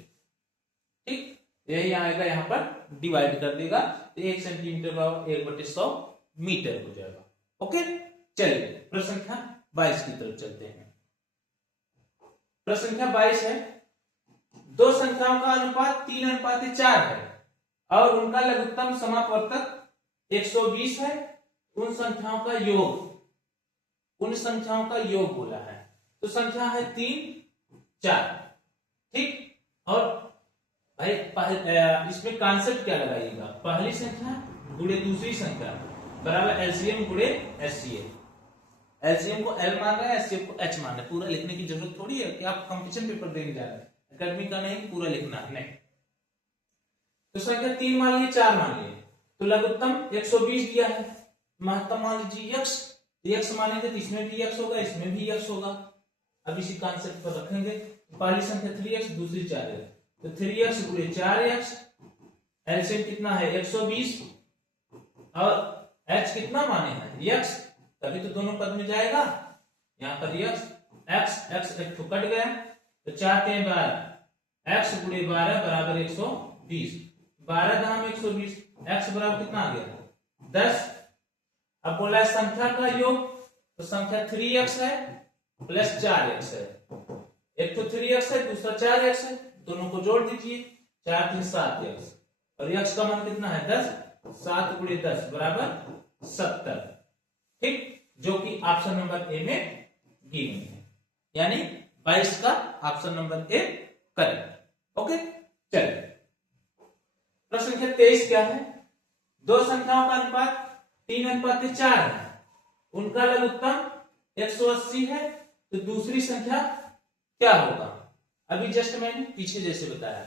ठीक। यही आएगा, यहाँ पर डिवाइड कर देगा, तो 1 सेंटीमीटर बराबर 1/100 मीटर हो जाएगा। ओके, चलिए प्रश्न संख्या 22 की तरफ चलते हैं। प्रश्न संख्या 22 है, दो संख्याओं का अनुपात 3:4 है और उनका लघुत्तम समापवर्तक 120 है। उन संख्याओं का योग बोला है, तो संख्या है 3 4, ठीक। और भाई इसमें कॉन्सेप्ट क्या लगाइएगा, पहली संख्या गुणे दूसरी संख्या बराबर एलसीएम गुणे एचसीएफ। एलसीएम को एल मान रहे हैं, एचसीएफ को एच मान रहे हैं। पूरा लिखने की जरूरत थोड़ी है कि आप कंपटीशन पेपर देने जा रहे हैं, एकेडमी का नहीं, पूरा लिखना है, नहीं। तो संख्या 3 मान लिए, 4 मान लिए, तो लघुत्तम 120 दिया है, महत्तम मान लीजिए x, x मानेंगे तो इसमें भी x होगा, इसमें भी x होगा। अब इसी कॉन्सेप्ट पर रखेंगे, पहली संख्या 3x, दूसरी 4x, तो 3x गुणे 4x, एलसीएम कितना है 120, और h कितना माने हैं x, तभी तो दोनों पद में जाएगा। यहाँ पर x एक तो कट गया, तो 4 3 12, x गुणे 12 बराबर 120, 12 दाम 120, x बराबर कितना आ गया 10। अब बोला है संख्या का योग, तो संख्या 3x है प्लस 4x है, एक तो 3x है दूसरा 4x है, दोनों को जोड़ दीजिए, 4 3 7x, और x का मान कितना है 10, 7 गुणे 10 बराबर 70, ठीक, जो कि ऑप्शन नंबर ए में गिवन है, यानी 22 का option number A correct. Okay, चलिए प्रश्न संख्या 23 क्या है, दो संख्याओं का अनुपात 3:4 है, उनका लघुत्तम 180 है, तो दूसरी संख्या क्या होगा। अभी जस्ट मैंने पीछे जैसे बताया,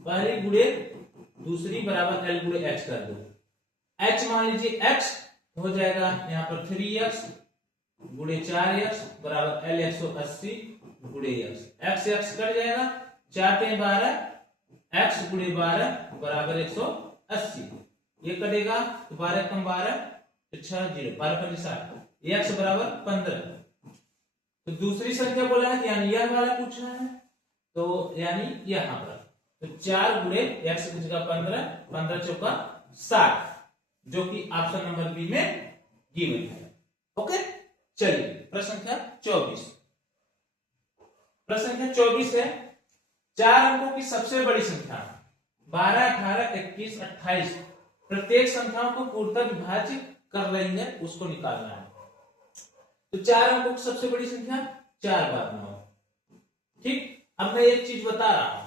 पहली गुणे दूसरी बराबर एल गुणे एच कर दो, एच मान लीजिए x हो जाएगा यहाँ पर 3x गुणे 4x बराबर एल 180 गुणे x कट जाएगा, 4 3 12, x गुणे 12 बराबर 180, ये कटेगा तो 12 कम 12 तो 6 0, 12 5 60, x बराबर 15। तो दूसरी संख्या बोला है, यानी यह वाला पूछना है, तो यानी यहाँ पर तो 4 गुणे x की जगह 15, 15 चौका 60, जो कि ऑप्शन नंबर बी में गिवन है। ओके, चलिए प्रश्न संख्या 24। प्रश्न संख्या 24 है, 4 अंकों की सबसे बड़ी संख्या 12 18 21 28 प्रत्येक संख्याओं को पूर्णतः विभाजित कर रही है, उसको निकालना है। तो 4 अंकों की सबसे बड़ी संख्या 4 बार 9, ठीक। अब मैं एक चीज बता रहा हूं,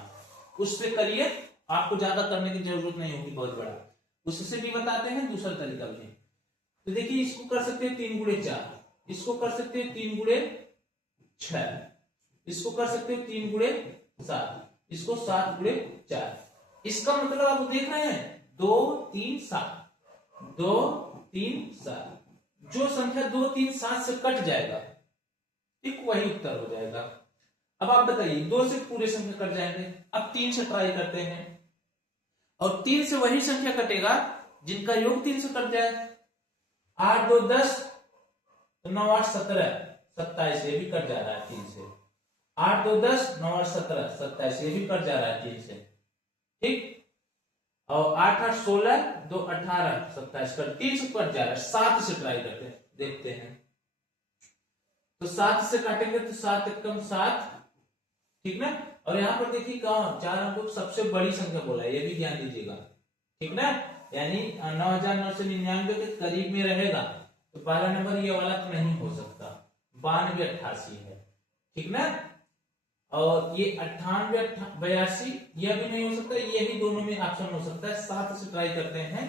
उससे करिए, आपको ज्यादा करने की जरूरत नहीं होगी, बहुत बड़ा, उससे भी बताते हैं दूसरा तरीका भी। तो देखिए इसको कर सकते हैं 3 गुणे 4, इसको कर सकते हैं 3 गुणे 6, इसको कर सकते हैं 3 गुणे 7, इसको 7 गुणे 4। इसका मतलब आप देख रहे हैं 2 3 7, 2 3 7, जो संख्या 2 3 7 से कट जाएगा, ठीक, वही उत्तर हो जाएगा। अब आप बताइए 2 से पूरे संख्या कट जाएंगे, अब 3 से ट्राई करते हैं, और 3 से वही संख्या कटेगा जिनका योग 3 से कट जाए, 8 2 10, तो 9 8 17 27, ये भी कट जा रहा है 3 से। 8 2 10, 9 8 17 27, ये भी कट जा रहा है 3 से। ठीक, और 8 8 16, 2 18 27 कट, 3 से कट जा रहा है। 7 से ट्राई करते हैं, देखते हैं। तो 7 से काटेंगे तो 7 एकम 7, ठीक ना। और यहाँ पर देखिए कहाँ 4 अंकों सबसे बड़ी संख्या बोला है, ये भी ध्यान दीजिएगा, ठीक ना। यानी 9999 के करीब में रहेगा, तो पहला नंबर ये वाला तो नहीं हो सकता, 92 88 है, ठीक ना। और ये 98 82 यह भी नहीं हो सकता, ये भी दोनों में ऑप्शन हो सकता है। 7 से ट्राई करते हैं,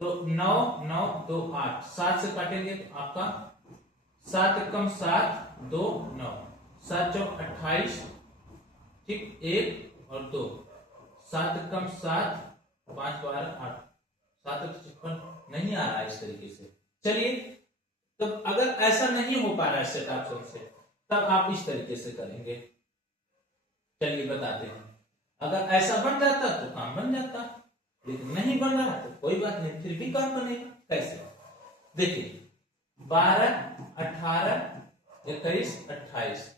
तो 9 9 2 8, 7 से काटेंगे तो आपका 7 एकम 7, 2 9, 7 चौक 28, ठीक, 1 और 2, 7 एकम 7, 5 12 8, 7 56 नहीं आ रहा है इस तरीके से। चलिए, तब अगर ऐसा नहीं हो पा रहा है सेट ऑप्शन से, तब आप इस तरीके से करेंगे। चलिए बताते हैं। अगर ऐसा बन जाता तो काम बन जाता, लेकिन नहीं बन रहा तो कोई बात नहीं, फिर भी काम बनेगा। कैसे, देखिए 12 18 21 28,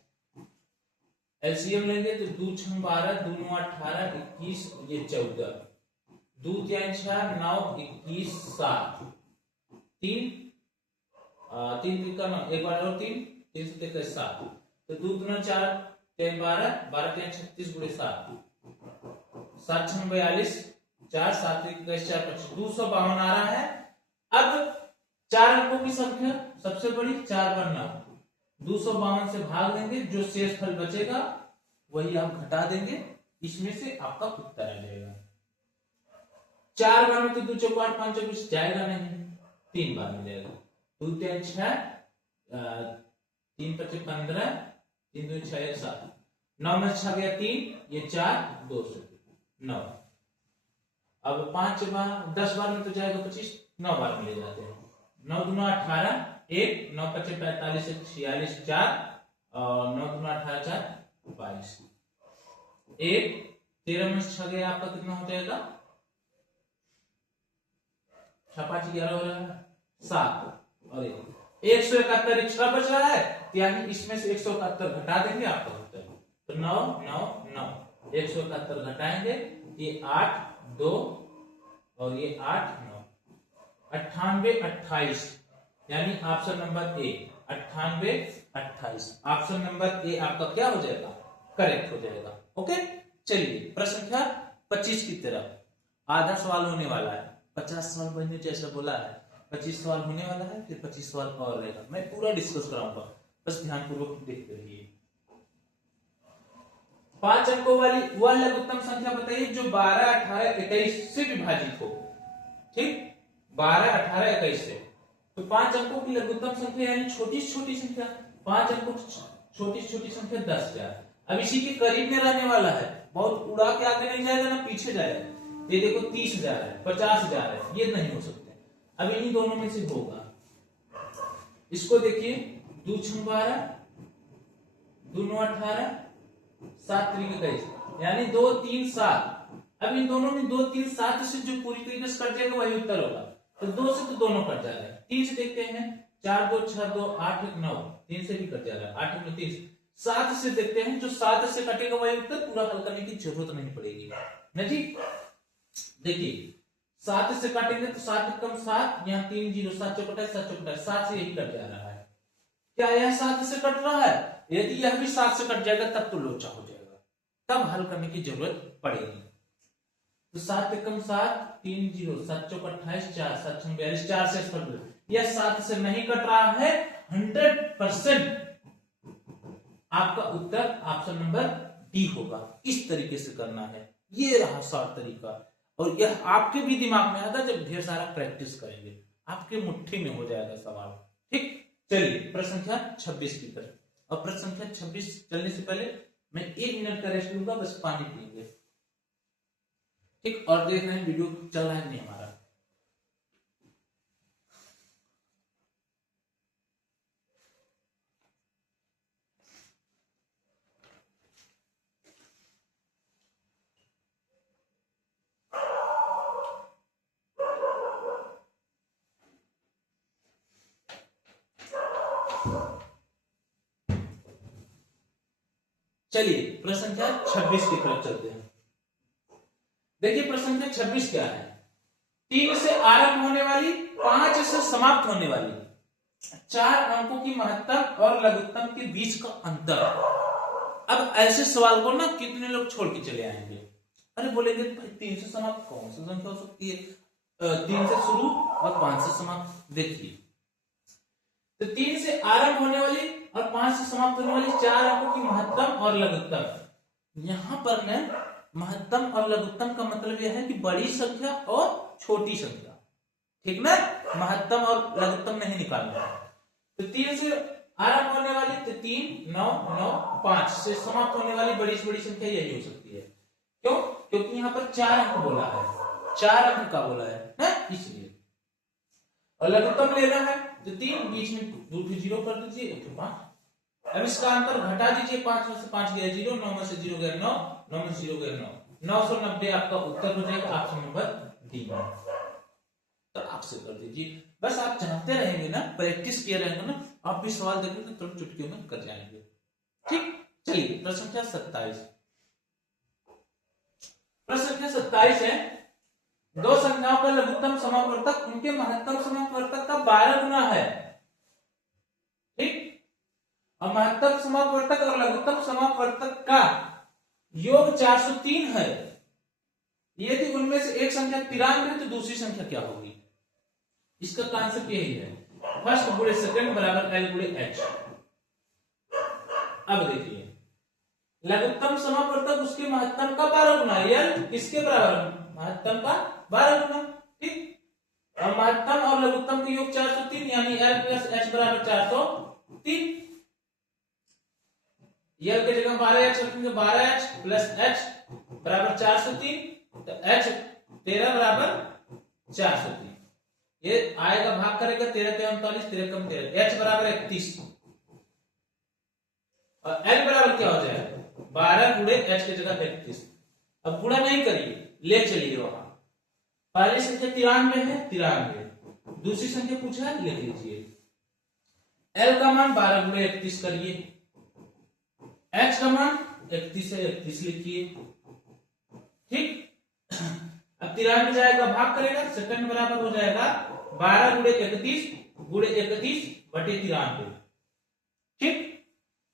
एलसीएम लेंगे तो 2 6 12, 2 9 18, 21, ये 14, 2 3 6 9 21 7, 3 3 का 9, एक बार और 3 3 से 23 7, तो 2 गुना 4 3 12, 12 3 36 गुणे 7, 7 6 42, 4 7 21 4 25, 252 आ रहा है। अब 4 अंकों की संख्या सबसे बड़ी 4 बार 9, 252 से भाग देंगे, जो शेष फल बचेगा वही आप घटा देंगे, इसमें से आपका उत्तर आ जाएगा। 4 बार में तो 2 चौक 8 5 24 जाएगा नहीं, 3 बार में जाएगा। 2 3 6, 3 5 15, 3 2 6 7, 9 में 6 गया 3, ये 4 2 से 9। अब 5 बार 10 बार में तो जाएगा 25, 9 बार में ले जाते हैं। 9 दूना 18, 1 9 5 45 46 4, और 9 दूना 18 4 22, 1 13 में 6 गया आपका कितना हो जाएगा, 6 5 11 हो रहा है 7, और 171 6 बच रहा है, यानी इसमें से 171 घटा देंगे आपका उत्तर। तो 9 9 9, 171 घटाएंगे, ये 8 2, और ये 8 9, 98 28, यानी option number A 98 28, option number A आपका क्या हो जाएगा, करेक्ट हो जाएगा। ओके, चलिए प्रश्न संख्या 25 की तरफ आधा सवाल होने वाला है। 50 सवाल बनने जैसा बोला है, 25 सवाल होने वाला है, फिर 25 सवाल और रहेगा, मैं पूरा डिस्कस कराऊंगा, बस ध्यानपूर्वक देखते रहिए। 5 अंकों वाली वह लघुत्तम संख्या बताइए जो 12 18 21 से विभाजित हो। ठीक, 12 18 21 से, तो 5 अंकों की लघुत्तम संख्या यानी छोटी से छोटी संख्या, 5 अंकों की छोटी से छोटी संख्या 10,000। अब इसी के करीब में रहने वाला है, बहुत उड़ा के आगे नहीं जाएगा ना पीछे जाएगा। ये देखो 30,000 है, 50,000 है, ये नहीं हो सकते। अब इन्हीं दोनों में से होगा। इसको देखिए 2 6 12, 2 9 18, 7 3 21, यानी 2 3 7। अब इन दोनों में 2 3 7 से जो पूरी तरीके से कट जाएगा वही उत्तर होगा। तो 2 से तो दोनों कट जा रहे हैं। 3 से देखते हैं, 4 2 6 2 8 1 9, 3 से भी कट जा रहा है, 8 1 30। 7 से देखते हैं, जो 7 से कटेगा वही उत्तर, पूरा हल करने की जरूरत नहीं पड़ेगी ना जी। देखिए 7 से काटेंगे तो 7 कम 7, यहाँ 3 0, 7 चौक 7 चौक 7 से यही कट जा रहा है। क्या यह 7 से कट रहा है? यदि यह भी 7 से कट जाएगा तब तो लोचा हो जाएगा, तब हल करने की जरूरत पड़ेगी। तो 7 कम 7, 3 0, 7 चौक 28, 4 7 6 42, 4 से कट, यह 7 से नहीं कट रहा है। 100% आपका उत्तर ऑप्शन नंबर डी होगा। इस तरीके से करना है, ये रहा शॉर्ट तरीका, और यह आपके भी दिमाग में आएगा जब ढेर सारा प्रैक्टिस करेंगे, आपके मुट्ठी में हो जाएगा सवाल। ठीक, चलिए प्रश्न संख्या 26 की तरफ। और प्रश्न संख्या 26 चलने से पहले मैं 1 मिनट का रेस्ट लूंगा, बस पानी पिएंगे। ठीक, और देख रहे हैं वीडियो चल रहा है नहीं हमारा। चलिए प्रश्न संख्या 26 की तरफ चलते हैं। देखिए प्रश्न संख्या 26 क्या है। 3 से आरंभ होने वाली 5 से समाप्त होने वाली 4 अंकों की महत्तम और लघुत्तम के बीच का अंतर। अब ऐसे सवाल को ना कितने लोग छोड़ के चले आएंगे, अरे बोलेंगे भाई 3 से समाप्त कौन सी संख्या हो सकती है, 3 से शुरू और 5 से समाप्त। देखिए तो 3 से आरंभ होने वाली और 5 से समाप्त होने वाली 4 अंकों की महत्तम और लघुत्तम। यहां पर न महत्तम और लघुत्तम का मतलब यह है कि बड़ी संख्या और छोटी संख्या, ठीक ना, महत्तम और लघुत्तम नहीं निकालना। तो 3 से आरंभ होने वाली तो 3 9 9 5 से समाप्त होने वाली बड़ी से बड़ी संख्या यही हो सकती है। क्यों? क्योंकि यहाँ पर 4 अंक बोला है, 4 अंक का बोला है ना, इसलिए। और लघुत्तम लेना है तो 3 बीच में 2 0 कर दीजिए, 1 5। अब इसका अंतर घटा दीजिए, 5 में से 5 गया 0, 9 में से 0 गया 9, 9 में से 0 गया 9, 990 आपका उत्तर हो जाएगा ऑप्शन नंबर डी। तो आपसे कर दीजिए, बस आप जानते रहेंगे ना, प्रैक्टिस किए रहेंगे ना, आप भी सवाल देखेंगे तो तुरंत चुटकियों में कर जाएंगे। ठीक, चलिए प्रश्न संख्या 27। प्रश्न संख्या 27 है, दो संख्याओं का लघुत्तम समापवर्तक उनके महत्तम समापवर्तक का 12 गुना है। ठीक, और महत्तम समापवर्तक और लघुत्तम समापवर्तक का योग 403 है। यदि उनमें से एक संख्या 93 है तो दूसरी संख्या क्या होगी? इसका कॉन्सेप्ट यही है, फर्स्ट गुणे सेकंड बराबर एल गुणे एच। अब देखिए लघुत्तम समापवर्तक उसके महत्तम का 12 गुना, एल किसके बराबर? महत्तम का 12 गुना। ठीक, और महत्तम और लघुत्तम का योग 403 यानी एल प्लस एच बराबर 403। एल की जगह 12h रखेंगे, 12h प्लस एच बराबर 403, तो एच 13 बराबर 403। ये आएगा भाग करेगा 13 39, 13 कम 13, एच बराबर 31 और एल बराबर क्या हो जाएगा? 12 गुणे एच की जगह 31। अब गुणा नहीं करिए, ले चलिए वहां। पहली संख्या 93 है, 93। दूसरी संख्या पूछा है, लिख लीजिए। एल का मान 12 गुणे 31 करिए, एच का मान 31 है, 31 लिखिए। ठीक, अब 93 जाएगा भाग करेगा, सेकंड बराबर हो जाएगा 12 गुणे 31 गुणे 31 बटे 93। ठीक,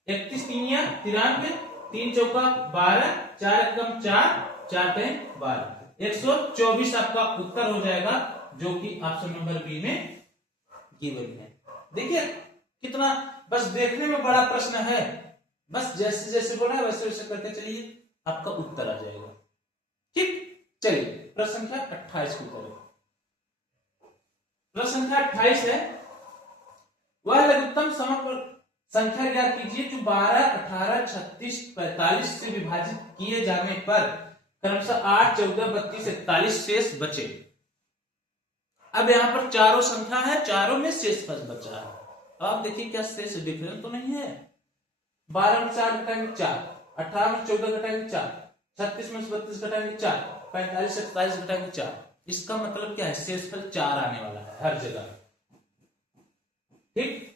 31 तीनिया 93, 3 चौका 12, 4 एकम 4, 4 10 12, 124 आपका उत्तर हो जाएगा, जो कि ऑप्शन नंबर बी में गिवन है। देखिए कितना, बस देखने में बड़ा प्रश्न है, बस जैसे जैसे बोला है वैसे वैसे करके चलिए, आपका उत्तर आ जाएगा। ठीक, चलिए प्रश्न संख्या 28 की तरफ। प्रश्न संख्या 28 है, वह लघुत्तम समापवर्तक संख्या ज्ञात कीजिए जो 12, 18, 36, 45 से विभाजित किए जाने पर क्रमशः 8, 14, 32, 41 शेष बचे। अब यहां पर चारों संख्या है, चारों में शेष बचा है। अब देखिए क्या शेष डिफरेंस तो नहीं है। 12 में 4 घटाएंगे 4, 18 में 14 घटाएंगे 4, 36 में 32 घटाएंगे 4, 45 से 27 घटाएंगे 4। इसका मतलब क्या है? शेषफल 4 आने वाला है हर जगह। ठीक,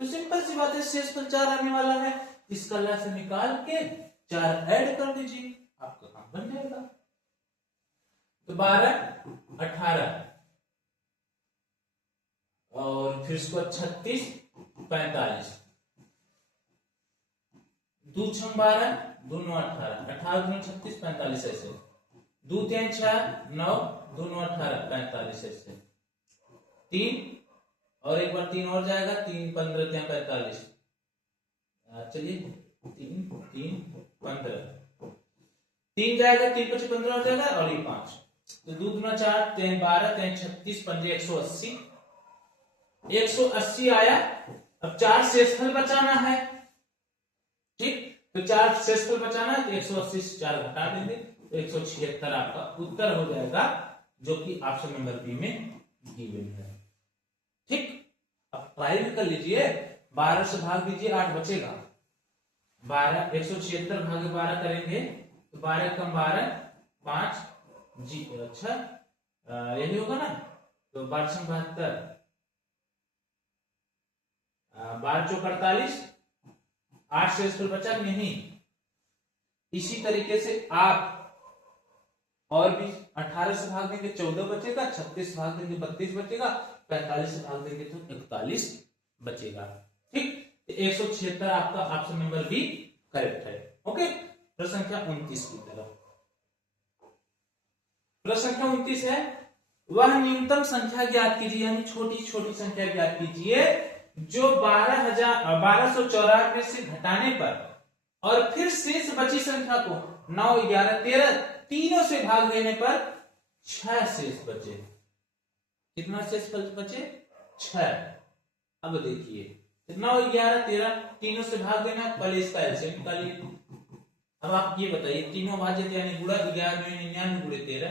तो सिंपल सी बात है, शेषफल 4 आने वाला है, इसका लसागु निकाल के 4 ऐड कर दीजिए, आपका काम बन जाएगा। तो 12, 18 और फिर इसको 36, 45, 2 6 12, दोनों 18, 18 दूनी 36, 45 ऐसे, 2 3 6 9, दोनों 18, 45 ऐसे, 3 और एक बार 3 और जाएगा, 3 15 3 45, चलिए 3 3 15, 3 जाएगा, 3 5 15 हो जाएगा और ये 5, तो 2 दूना 4, 3 12, 3 36, 5 180, 180 आया। अब 4 शेषफल बचाना है। ठीक, तो 4 शेषफल बचाना है तो 180 से 4 घटा देंगे, तो 176 आपका उत्तर हो जाएगा, जो कि ऑप्शन नंबर बी में गिवन है। ठीक, अब ट्राई भी कर लीजिए, 12 से भाग दीजिए 8 बचेगा, 12 176 भागे 12 करेंगे तो 12 कम 12 5 जी, अच्छा यही होगा ना, तो 12 72 12 चौक 48, 8 शेषफल बचा नहीं। इसी तरीके से आप और भी 18 से भाग देंगे 14 बचेगा, 36 भाग देंगे 32 बचेगा, 45 से भाग देंगे तो 41 बचेगा। ठीक, 176 आपका ऑप्शन नंबर बी करेक्ट है। ओके, प्रश्न संख्या 29 की तरफ। प्रश्न संख्या 29 है, वह न्यूनतम संख्या ज्ञात कीजिए, यानी छोटी छोटी संख्या ज्ञात कीजिए जो 1294 से घटाने पर और फिर शेष बची संख्या को 9, 11, 13 तीनों से भाग देने पर 6 शेष बचे। कितना शेष बचे? 6। अब देखिए 9, 11, 13 तीनों से भाग देना, पहले इसका एलसीएम निकालिए। अब आप ये बताइए, तीनों भाज्य यानी गुणा 11 99 गुणे 13,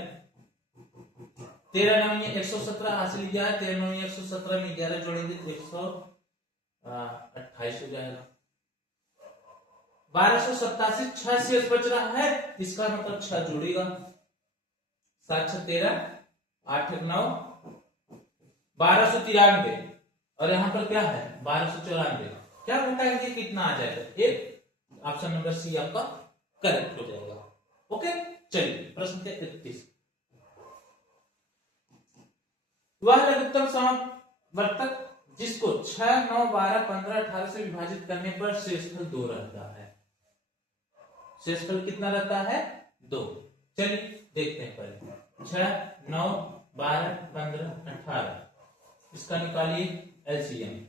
13 9 117 हासिल किया है, 13 9 117 में 11 जोड़ेंगे तो 128 हो जाएगा। 1287 6 शेष बच रहा है, इसका मतलब 6 जोड़ेगा, 7 6 13, 8 1 9, 1293 और यहाँ पर क्या है 1294, क्या घटाएंगे कितना आ जाएगा? एक। ऑप्शन नंबर सी आपका करेक्ट हो जाएगा। ओके, चलिए प्रश्न के 31, वह लघुत्तम समवर्तक जिसको 6, 9, 12, 15, 18 से विभाजित करने पर शेषफल 2 रहता है। शेषफल कितना रहता है? 2। चलिए देखते हैं पहले 6, 9, 12, 15, 18, इसका निकालिए एलसीएम।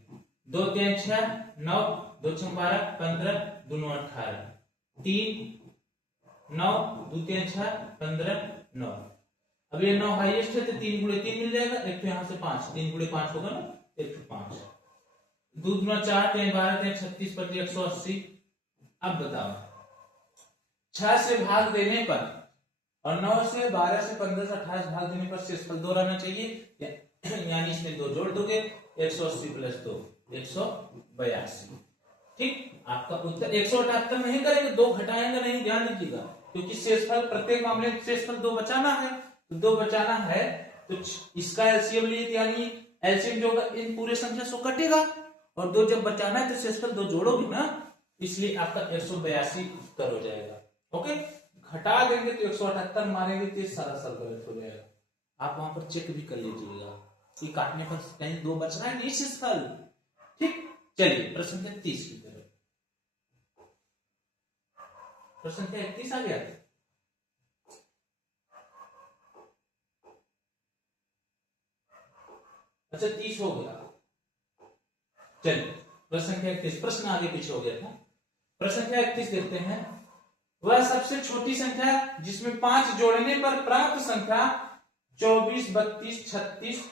2 3 6 9, 2 6 12, 15, दोनों 18, 3 9, 2 3 6 15 9। अब ये 9 हाईएस्ट है तो 3 गुणे 3 मिल जाएगा, एक तो यहाँ से 5, 3 गुणे 5 होगा ना, 1 तो 5, 2 गुना 4 3 12 3 36 पर 180। अब बताओ 6 से भाग देने पर और 9 से 12 से 15 से 28 भाग देने पर शेषफल 2 रहना चाहिए, यानी इसमें 2 जोड़ दोगे 180 प्लस 2 182। ठीक, आपका उत्तर 178 नहीं करेंगे, 2 घटाएंगे नहीं, ध्यान दीजिएगा, क्योंकि शेषफल प्रत्येक मामले में शेषफल 2 बचाना है, तो 2 बचाना है तो इसका एलसीएम लिए, यानी एलसीएम जो होगा इन पूरे संख्या से कटेगा और 2 जब बचाना है तो शेषफल 2 जोड़ोगे ना, इसलिए आपका 182 उत्तर हो जाएगा। ओके, घटा देंगे तो 178 मारेंगे तो सारा सब गलत हो जाएगा। आप वहां पर चेक भी कर लीजिएगा कि काटने पर कहीं 2 बच रहा है नहीं शेषफल। ठीक, चलिए प्रश्न संख्या 30 की तरफ। प्रश्न संख्या 31 आ गया। अच्छा 30 हो गया। चलिए प्रश्न संख्या 31, प्रश्न आगे पीछे हो गया था। प्रश्न संख्या 31 देखते हैं, वह सबसे छोटी संख्या जिसमें 5 जोड़ने पर प्राप्त संख्या 24, 32, 36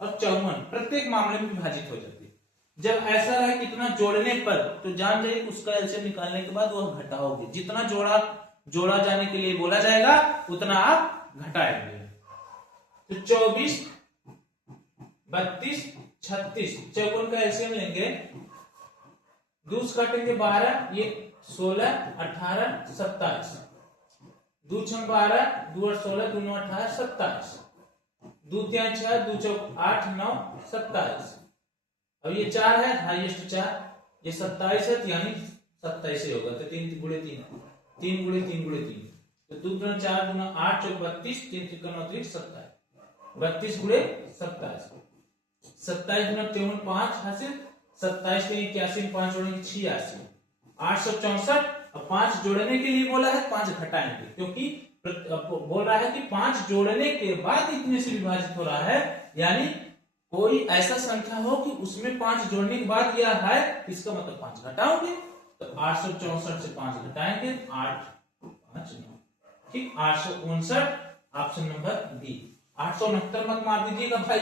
और 54 प्रत्येक मामले में विभाजित हो जाती है। जब ऐसा रहे कितना जोड़ने पर, तो जान जाइए उसका एलसीएम निकालने के बाद वह घटाओगे, जितना जोड़ा जाने के लिए बोला जाएगा उतना आप घटाएंगे। तो 24, 32, 36 54 का एलसीएम लेंगे, दूस काटेंगे 12, ये 16, 18, 27, 2 6 12, 2 8 16, 2 9 18, 27, 2 3 6, 2 4 8 9 27। अब ये 4 है, हाईएस्ट 4, ये 27 है, यानी 27 ही होगा, तो 3 गुणे 3, 3 गुणे 3 गुणे 3, तो 2 गुना 4 गुना 8 चौक 32, 3 3 9 3 27, 32 गुणे 27, 27 गुना 54 5 हासिल, 27 के 81 5 जोड़ेंगे 86, 864। अब 5 जोड़ने के लिए बोला है, 5 घटाएंगे, क्योंकि बोल रहा है कि 5 जोड़ने के बाद इतने से विभाजित हो रहा है, यानी कोई ऐसा संख्या हो कि उसमें 5 जोड़ने के बाद यह है, इसका मतलब 5 घटाओगे, तो 864 से 5 घटाएंगे 8 5 9। ठीक, 859 ऑप्शन नंबर बी। 869 मत मार दीजिएगा भाई,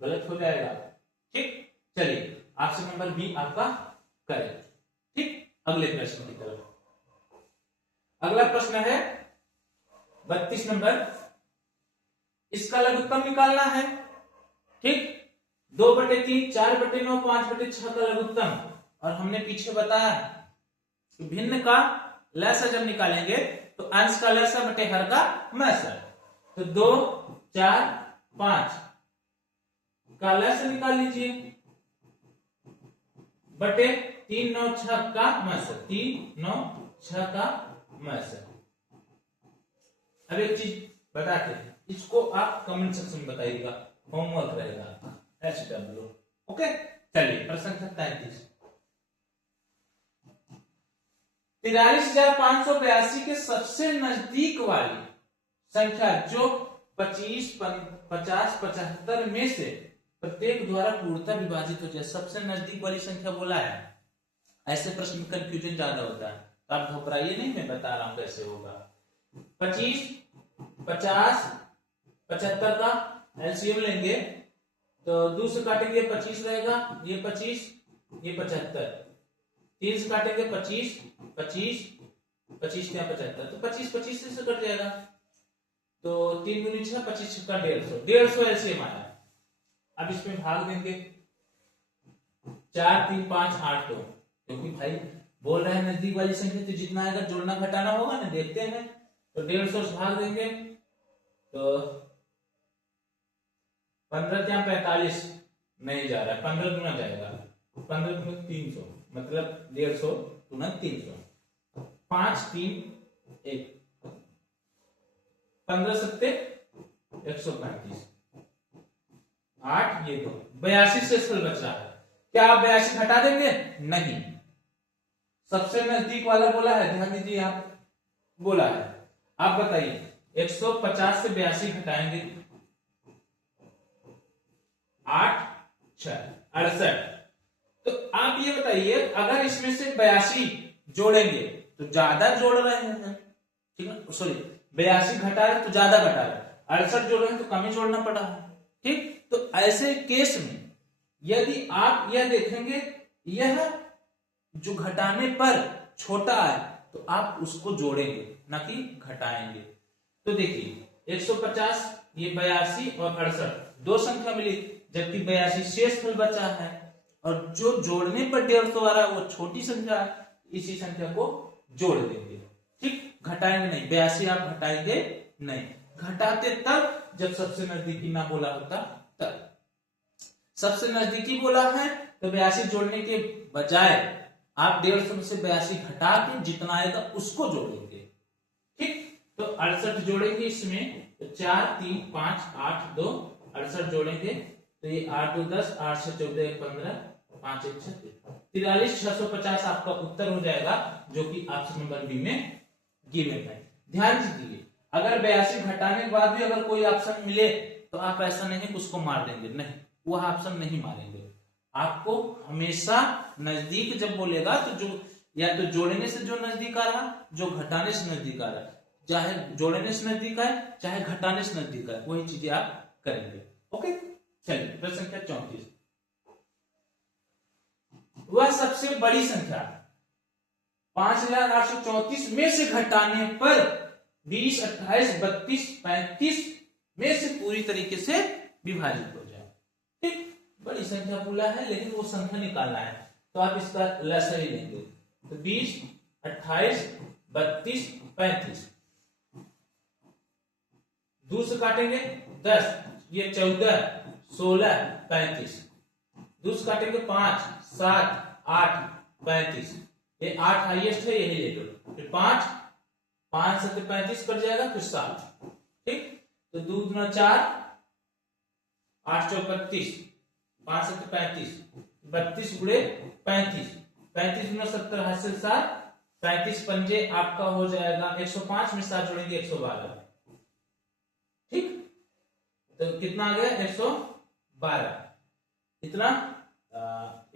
गलत हो जाएगा। ठीक, चलिए ऑप्शन नंबर बी आपका करेक्ट। ठीक, अगले प्रश्न की तरफ। अगला प्रश्न है 32 नंबर, इसका लघुत्तम निकालना है। ठीक, 2/3, 4/9, 5/6 का लघुत्तम, और हमने पीछे बताया कि भिन्न का लसा जब निकालेंगे तो अंश का लसा बटे हर का मैसा, तो 2 4 5 का लसा निकाल लीजिए, बटे 3 9 6 का मस, 3 9 6 का मस। अब एक चीज बताते हैं, इसको आप कमेंट सेक्शन में बताइएगा, होमवर्क रहेगा आपका SW। ओके, चलिए प्रश्न संख्या 33। 43,582 के सबसे नजदीक वाली संख्या जो 25, 50, 75 में से प्रत्येक द्वारा पूर्णतः विभाजित हो जाए, सबसे नजदीक वाली संख्या बोला है। ऐसे प्रश्न में कंफ्यूजन ज्यादा होता है, तो आप घबराइए नहीं, मैं बता रहा हूं कैसे होगा। 25, 50, 75 का एलसीएम लेंगे तो 2 से काटेंगे 25 रहेगा, ये 25, ये 75, 3 से काटेंगे 25, 25, 25 क्या 75, तो 25 25 से कट जाएगा, तो 3 दूनी 6, 25 का 150, 150 एलसीएम आया। अब इसमें भाग देंगे 4 3 5 8 2, क्योंकि भाई बोल रहे हैं नजदीक वाली संख्या, तो जितना आएगा जोड़ना घटाना होगा ना, देखते हैं। तो 150 से भाग देंगे तो 15 क्या 45 नहीं जा रहा है, 15 गुना जाएगा, 15 गुना 300 मतलब 150 गुना 300, 5 3 1, 15 सत्ते 135, 8 ये 2, 82 से स्थल बचा है। क्या आप 82 घटा देंगे? नहीं, सबसे नजदीक वाला बोला है, ध्यान दीजिए, आप बोला है। आप बताइए 150 से 82 घटाएंगे 8 6 68, तो आप ये बताइए अगर इसमें से 82 जोड़ेंगे तो ज्यादा जोड़ रहे हैं, ठीक है, सॉरी 82 घटा रहे तो ज्यादा घटा रहे, 68 जोड़ रहे हैं तो कम ही जोड़ना पड़ा है, ठीक। तो ऐसे केस में यदि आप यह देखेंगे यह जो घटाने पर छोटा है तो आप उसको जोड़ेंगे ना कि घटाएंगे। तो देखिए 150, ये 82 और 68 दो संख्या मिली, जबकि 82 शेष फल बचा है, और जो जोड़ने पर 150 आ रहा है वो छोटी संख्या है, इसी संख्या को जोड़ देंगे, ठीक। घटाएंगे नहीं, 82 आप घटाएंगे नहीं, घटाते तब जब सबसे नजदीकी ना बोला होता तब। सबसे नजदीकी बोला है तो 82 जोड़ने के बजाय आप 150 में से 82 घटा के जितना आएगा उसको जोड़ेंगे, ठीक। तो 68 जोड़ेंगे इसमें, तो 4 3 5 8 2, 68 जोड़ेंगे तो ये 8 2 10, 8 से 14 15, 5 1 36, 43,650 आपका उत्तर हो जाएगा, जो कि ऑप्शन नंबर बी में गिवन है। ध्यान दीजिए, अगर 82 घटाने के बाद भी अगर कोई ऑप्शन मिले तो आप ऐसा नहीं कि उसको मार देंगे, नहीं, वह ऑप्शन नहीं मारेंगे। आपको हमेशा नजदीक जब बोलेगा तो जो या तो जोड़ने से जो नजदीक आ रहा, जो घटाने से नजदीक आ रहा, चाहे जोड़ने से नजदीक आए चाहे घटाने से नजदीक आए, वही चीजें आप करेंगे। ओके, चलिए प्रश्न संख्या 34। वह सबसे बड़ी संख्या 5,834 में से घटाने पर 20 28 32 35 में से पूरी तरीके से विभाजित हो जाए, ठीक। बड़ी संख्या बोला है लेकिन वो संख्या निकालना है, तो आप इसका लसा ही लेंगे, तो 20 28 32 35, 2 से काटेंगे 10, ये 14 16 35, 2 से काटेंगे 5 7 8 35, ये 8 हाईएस्ट है, यही ले लो, फिर 5 5 से 35 कट जाएगा, फिर 7, ठीक। तो 2 गुना 4 8 चौक 32, 5 से 35, 32 गुणे 35, 35 गुना 70 हासिल 7, 35 पंजे आपका हो जाएगा 105 में 7 जोड़ेंगे 112, ठीक। तो कितना आ गया 112, इतना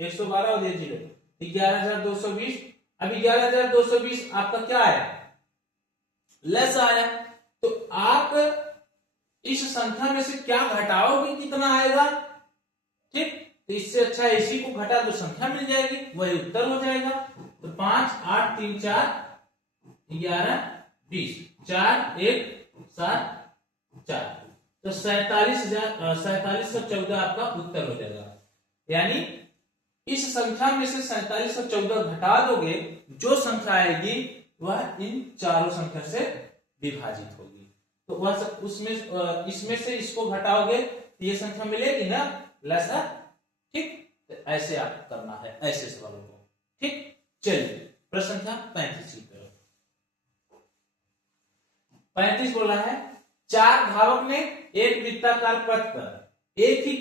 112 और 0 11,220। अभी 11,220 आपका क्या आया, लेस आया, तो आप इस संख्या में से क्या घटाओगे कितना आएगा, ठीक। तो इससे अच्छा इसी को घटा दो, संख्या मिल जाएगी, वही उत्तर हो जाएगा। तो 5 8 3 4 11 20, 4 1 7 4, तो 47,14 आपका उत्तर हो जाएगा। यानी इस संख्या में से 4714 घटा दोगे, जो संख्या आएगी वह इन चारों संख्या से विभाजित होगी, तो वह उसमें इसमें से इसको घटाओगे तो ये संख्या मिलेगी ना लसा, ठीक। तो ऐसे आप करना है ऐसे सवालों को। ठीक, चलिए प्रश्न संख्या 35 की तरफ। 35 बोला है, चार धावक ने एक वृत्ताकार पथ पर एक ही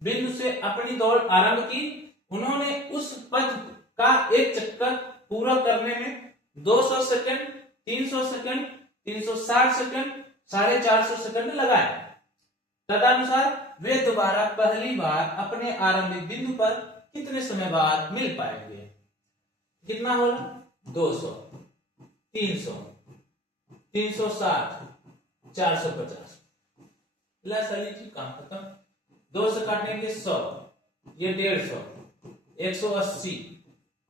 बिंदु से अपनी दौड़ आरंभ की। उन्होंने उस पथ का एक चक्कर पूरा करने में 200 सेकंड, 300 सेकंड, 360 सेकंड, 450 सेकंड लगाए। तदनुसार वे दोबारा पहली बार अपने आरंभिक बिंदु पर कितने समय बाद मिल पाएंगे? कितना होगा? 200, 300, 360, 450। काम खत्म। 2 से काटेंगे 100, ये 150, 180,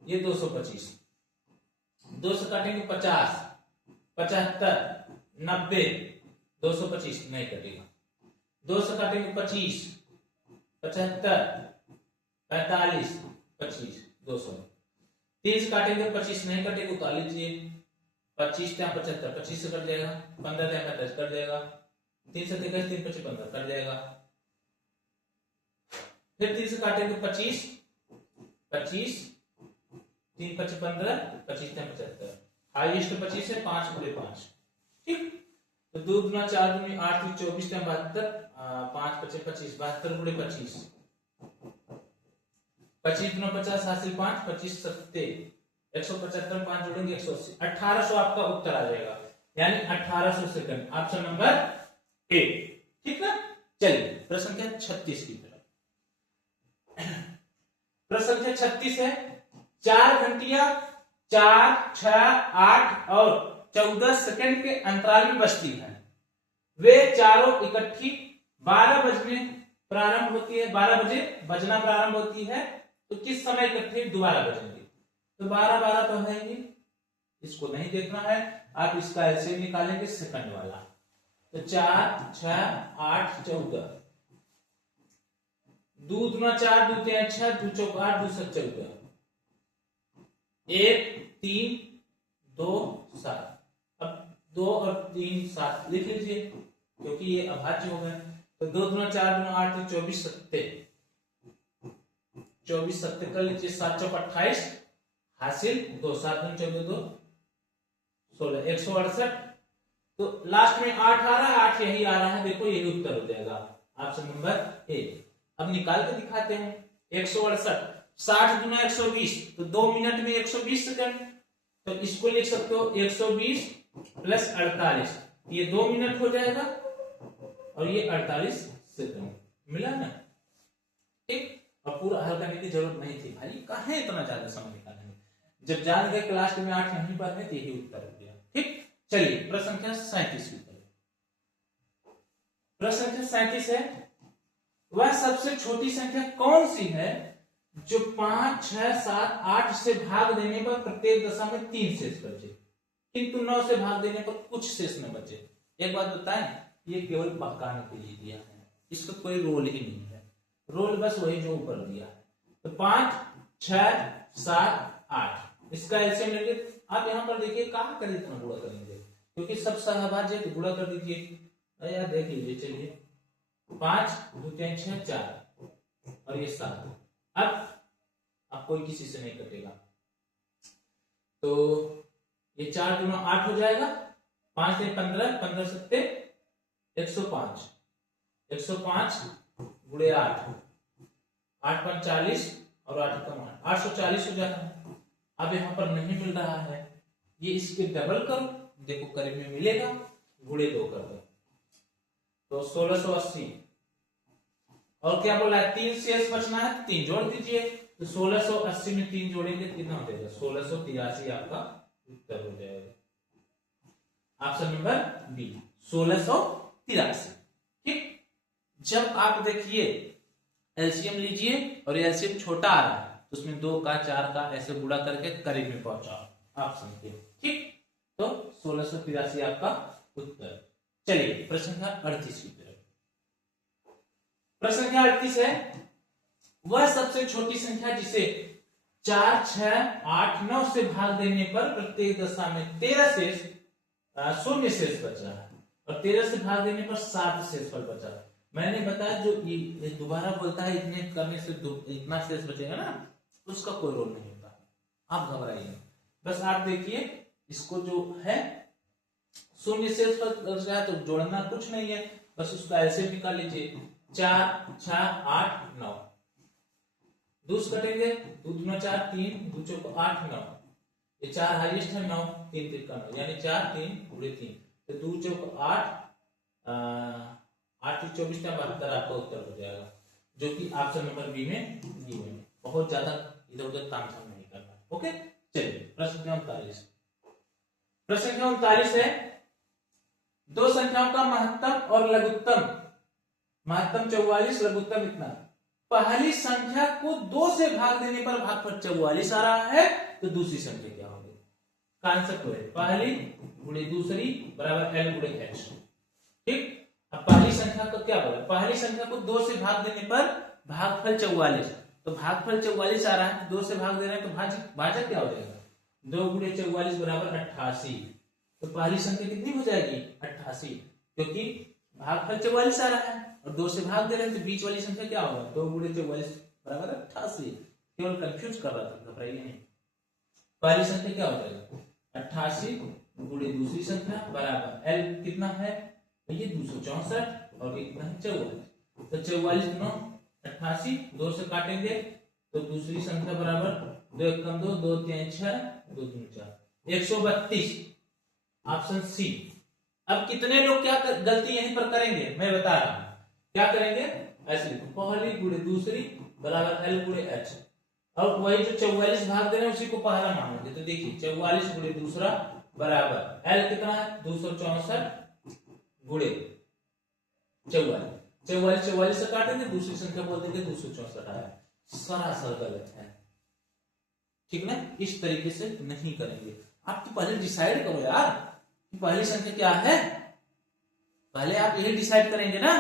ये 225। 2 से काटेंगे 50, 75, 90, 225 नहीं कटेगा। 2 से काटेंगे 25, 75, 45, 25, 200। 3 से काटेंगे 25 नहीं कटेगा, उतार लीजिए। 25 टाइम 75, 25 से कट जाएगा। 15 टाइम 35 कट जाएगा। 3 से 23, 3 25 15 कट जाएगा। फिर 3 से काटेंगे 25, 25, 3 25 15, 25 टाइम 75। हाईएस्ट 25 है, 5 गुणे 5। ठीक, तो 2 गुना 4 गुनी 8, 24 टाइम 72, 5 25 25, 72 गुणे 25। 25 गुना 50 हासिल 5, 25 70, 175, 5 जोड़ेंगे 180, 1800 आपका उत्तर आ जाएगा, यानी 1800 सेकंड। Option number A. ठीक ना, चलिए प्रश्न संख्या 36 की तरफ। प्रश्न संख्या 36 है, 4 घंटियां 4, 6, 8 और 14 सेकंड के अंतराल में बजती है। वे चारों इकट्ठी 12 बजने प्रारंभ होती है, 12 बजे बजना प्रारंभ होती है। तो किस समय इकट्ठे दोबारा बजेंगे? तो 12 12 तो है ही, इसको नहीं देखना है, आप इसका एलसीएम निकालेंगे सेकंड वाला। तो 4, 6, 8, 14, 2 दूना 4, 2 3 6, 2 चौक 8, 2 7 14, 1 3 2 7। अब 2 और 3 7 लिख लीजिए, क्योंकि ये अभाज्य हो गए। तो 2 दूना 4 दूना 8, 24 सत्ते, 24 सत्ते कर लीजिए। 7 चौक 28 हासिल 2, 7 दूनी 14 2 16, 168। तो लास्ट में 8 आ रहा है, 8 यही आ रहा है, देखो यही उत्तर हो जाएगा, ऑप्शन नंबर ए। अब निकाल के दिखाते हैं। 168, 60 गुना 120, तो 2 मिनट में 120 सेकंड। तो इसको लिख सकते हो 120 प्लस 48, ये 2 मिनट हो जाएगा और ये 48 सेकंड मिला ना। ठीक, और पूरा हल करने की जरूरत नहीं थी भाई, कहां इतना ज्यादा समय निकालने में, जब जान गए क्लास में 8 नहीं पढ़ने तो यही उत्तर हो गया। ठीक, चलिए प्रश्न संख्या 37 की तरफ। प्रश्न संख्या 37 है, वह सबसे छोटी संख्या कौन सी है जो 5, 6, 7, 8 से भाग देने पर प्रत्येक दशा में 3 शेष बचे, किंतु 9 से भाग देने पर कुछ शेष न बचे? एक बात बताएं, ये केवल बहकाने के लिए दिया है, इसका कोई रोल ही नहीं है। रोल बस वही जो ऊपर दिया है। तो 5, 6, 7, 8, इसका एलसीएम लेंगे। आप यहाँ पर देखिए कहां कर इतना गुणा करेंगे, क्योंकि सब सहभाज्य तो गुणा कर दीजिए। यार देख लीजिए, चलिए 5 2 3 6 4 और ये 7। अब कोई किसी से नहीं कटेगा, तो ये 4 दूना 8 हो जाएगा। 5 से 15, 15 सत्ते 105, 105 गुणे 8, 8 5 40 और 8 कम 8, 840 हो जाता है। अब यहाँ पर नहीं मिल रहा है, ये इसके डबल करो, देखो करीब में मिलेगा, गुणे 2 कर दो, तो 1680। और क्या बोला है, 3 शेष बचना है, 3 जोड़ दीजिए। तो 1680 में 3 जोड़ेंगे कितना हो जाएगा? 1683 आपका उत्तर हो जाएगा, ऑप्शन नंबर बी 1683। ठीक, जब आप देखिए एलसीएम लीजिए और एलसीएम छोटा आ रहा है तो उसमें 2 का 4 का ऐसे गुणा करके करीब में पहुंचाओ ऑप्शन के। ठीक, तो 1683 आपका उत्तर। चलिए प्रश्न संख्या 38 की तरफ। प्रश्न संख्या 38 है, वह सबसे छोटी संख्या जिसे 4, 6, 8, 9 से भाग देने पर प्रत्येक दशा में 13 शेष 0 शेष बचा है और 13 से भाग देने पर 7 शेष फल बचा। मैंने बताया जो ये दोबारा बोलता है इतने करने से इतना शेष बचेगा ना, उसका कोई रोल नहीं होता, आप घबराइए। बस आप देखिए इसको जो है शून्य शेष पर तो जोड़ना कुछ नहीं है, बस उसका ऐसे निकाल लीजिए। 4 6 8 9 दूस कटेंगे, 2 दूना 4 3 2 चौको 8 9, ये 4 हाईएस्ट है, 9 3 3 का 9 यानी 4 3 पूरे 3, तो 2 चौको 8 8 24 का 72 आपका उत्तर हो जाएगा, जो कि ऑप्शन नंबर बी में दी हुई है। बहुत ज्यादा इधर उधर तामझाम नहीं करना। ओके, चलिए प्रश्न संख्या 39। प्रश्न संख्या 39 है दो संख्याओं का महत्तम और लघुत्तम। महत्तम 44, लघुत्तम इतना। पहली संख्या को 2 से भाग देने पर भागफल 44 आ रहा है, तो दूसरी संख्या क्या होगी? कॉन्सेप्ट है पहली गुणे दूसरी बराबर L गुणे H। ठीक, अब पहली संख्या को क्या बोला? पहली संख्या को 2 से भाग देने पर भागफल 44, तो भागफल 44 आ रहा है, 2 से भाग दे रहे हैं तो भाजक क्या हो जाएगा? 2 गुणे 44 बराबर 88। तो पहली संख्या कितनी हो जाएगी? 88, क्योंकि भागफल 44 आ रहा है और 2 से भाग दे रहे हैं, तो बीच वाली संख्या क्या होगा? 2 गुणे 44 बराबर 88। केवल कंफ्यूज कर रहा था, घबराइए नहीं। पहली संख्या क्या हो जाएगा? 88 गुणे दूसरी संख्या बराबर L कितना है? ये 264 और ये कितना है? 44। तो 44 गुना 88, 2 से काटेंगे तो दूसरी संख्या बराबर 2 एकम 2 2 3 6 2 3 4 132, ऑप्शन सी। अब कितने लोग क्या गलती यहीं पर करेंगे मैं बता रहा हूं। क्या करेंगे? ऐसे लिखो, पहली गुणे दूसरी बराबर L गुणे H, और वही जो 44 भाग दे रहे हैं उसी को पहला मानोगे, तो देखिए 44 गुणे दूसरा बराबर L कितना है? 264 गुणे 44, 44 से काटेंगे, दूसरी संख्या बोल देंगे 264 आया। सरासर गलत है, ठीक ना? इस तरीके से नहीं करेंगे। आप तो पहले डिसाइड करो यार कि पहली संख्या क्या है। पहले आप यही डिसाइड करेंगे ना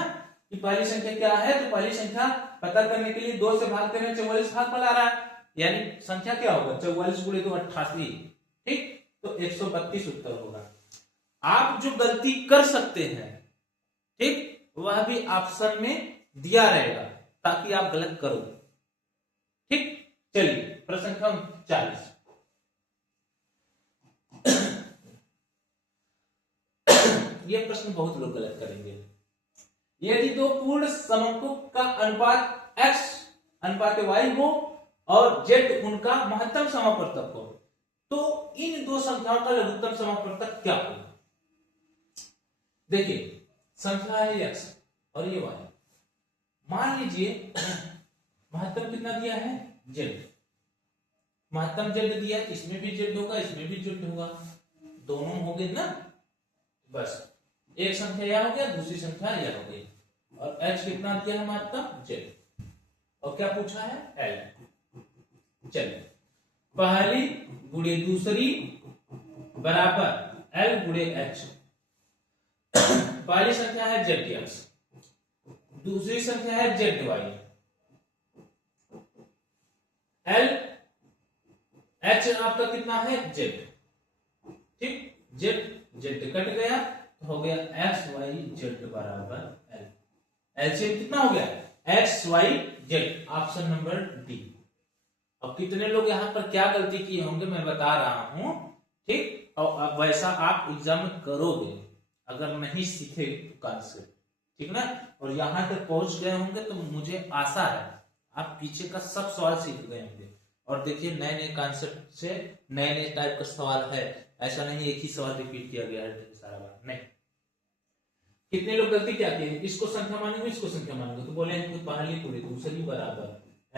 कि पहली संख्या क्या है, तो पहली संख्या पता करने के लिए 2 से भाग करें, 44 भागफल आ रहा है, यानी संख्या क्या होगा? 44 गुणे 2 88। ठीक, तो 132 उत्तर होगा। आप जो गलती कर सकते हैं, ठीक, वह भी ऑप्शन में दिया रहेगा ताकि आप गलत करो। ठीक, चलिए प्रश्न संख्या 40। यह प्रश्न बहुत लोग गलत करेंगे। यदि दो पूर्ण समकों का अनुपात x अनुपात y हो और z उनका महत्तम समापवर्तक हो, तो इन दो संख्याओं का लघुत्तम समापवर्तक क्या होगा? देखिए संख्या है x और ये y। मान लीजिए महत्तम कितना दिया है? z। महत्तम z दिया, इसमें भी z होगा, इसमें भी z होगा, दोनों हो गए ना। बस एक संख्या यह हो गया, दूसरी संख्या यह हो गई, और h कितना दिया है? महत्तम z, और क्या पूछा है? L। चलिए पहली गुणे दूसरी बराबर L गुणे H। पहली संख्या है ZX, दूसरी संख्या है ZY। L H आपका कितना है? Z। ठीक, Z कट गया तो हो गया XYZ बराबर L। एलसीएम कितना हो गया? XYZ, option number D. अब कितने लोग यहाँ पर क्या गलती किए होंगे मैं बता रहा हूं, ठीक, और अब वैसा आप एग्जाम में करोगे अगर नहीं सीखे तो कॉन्सेप्ट, ठीक ना। और यहाँ तक पहुंच गए होंगे तो मुझे आशा है आप पीछे का सब सवाल सीख गए होंगे। और देखिए नए नए कॉन्सेप्ट से नए नए टाइप का सवाल है, ऐसा नहीं एक ही सवाल रिपीट किया गया है सारा बार नहीं। कितने लोग गलती क्या किए? इसको संख्या मानेंगे, इसको संख्या मानेंगे, तो बोले पहली गुणे दूसरी बराबर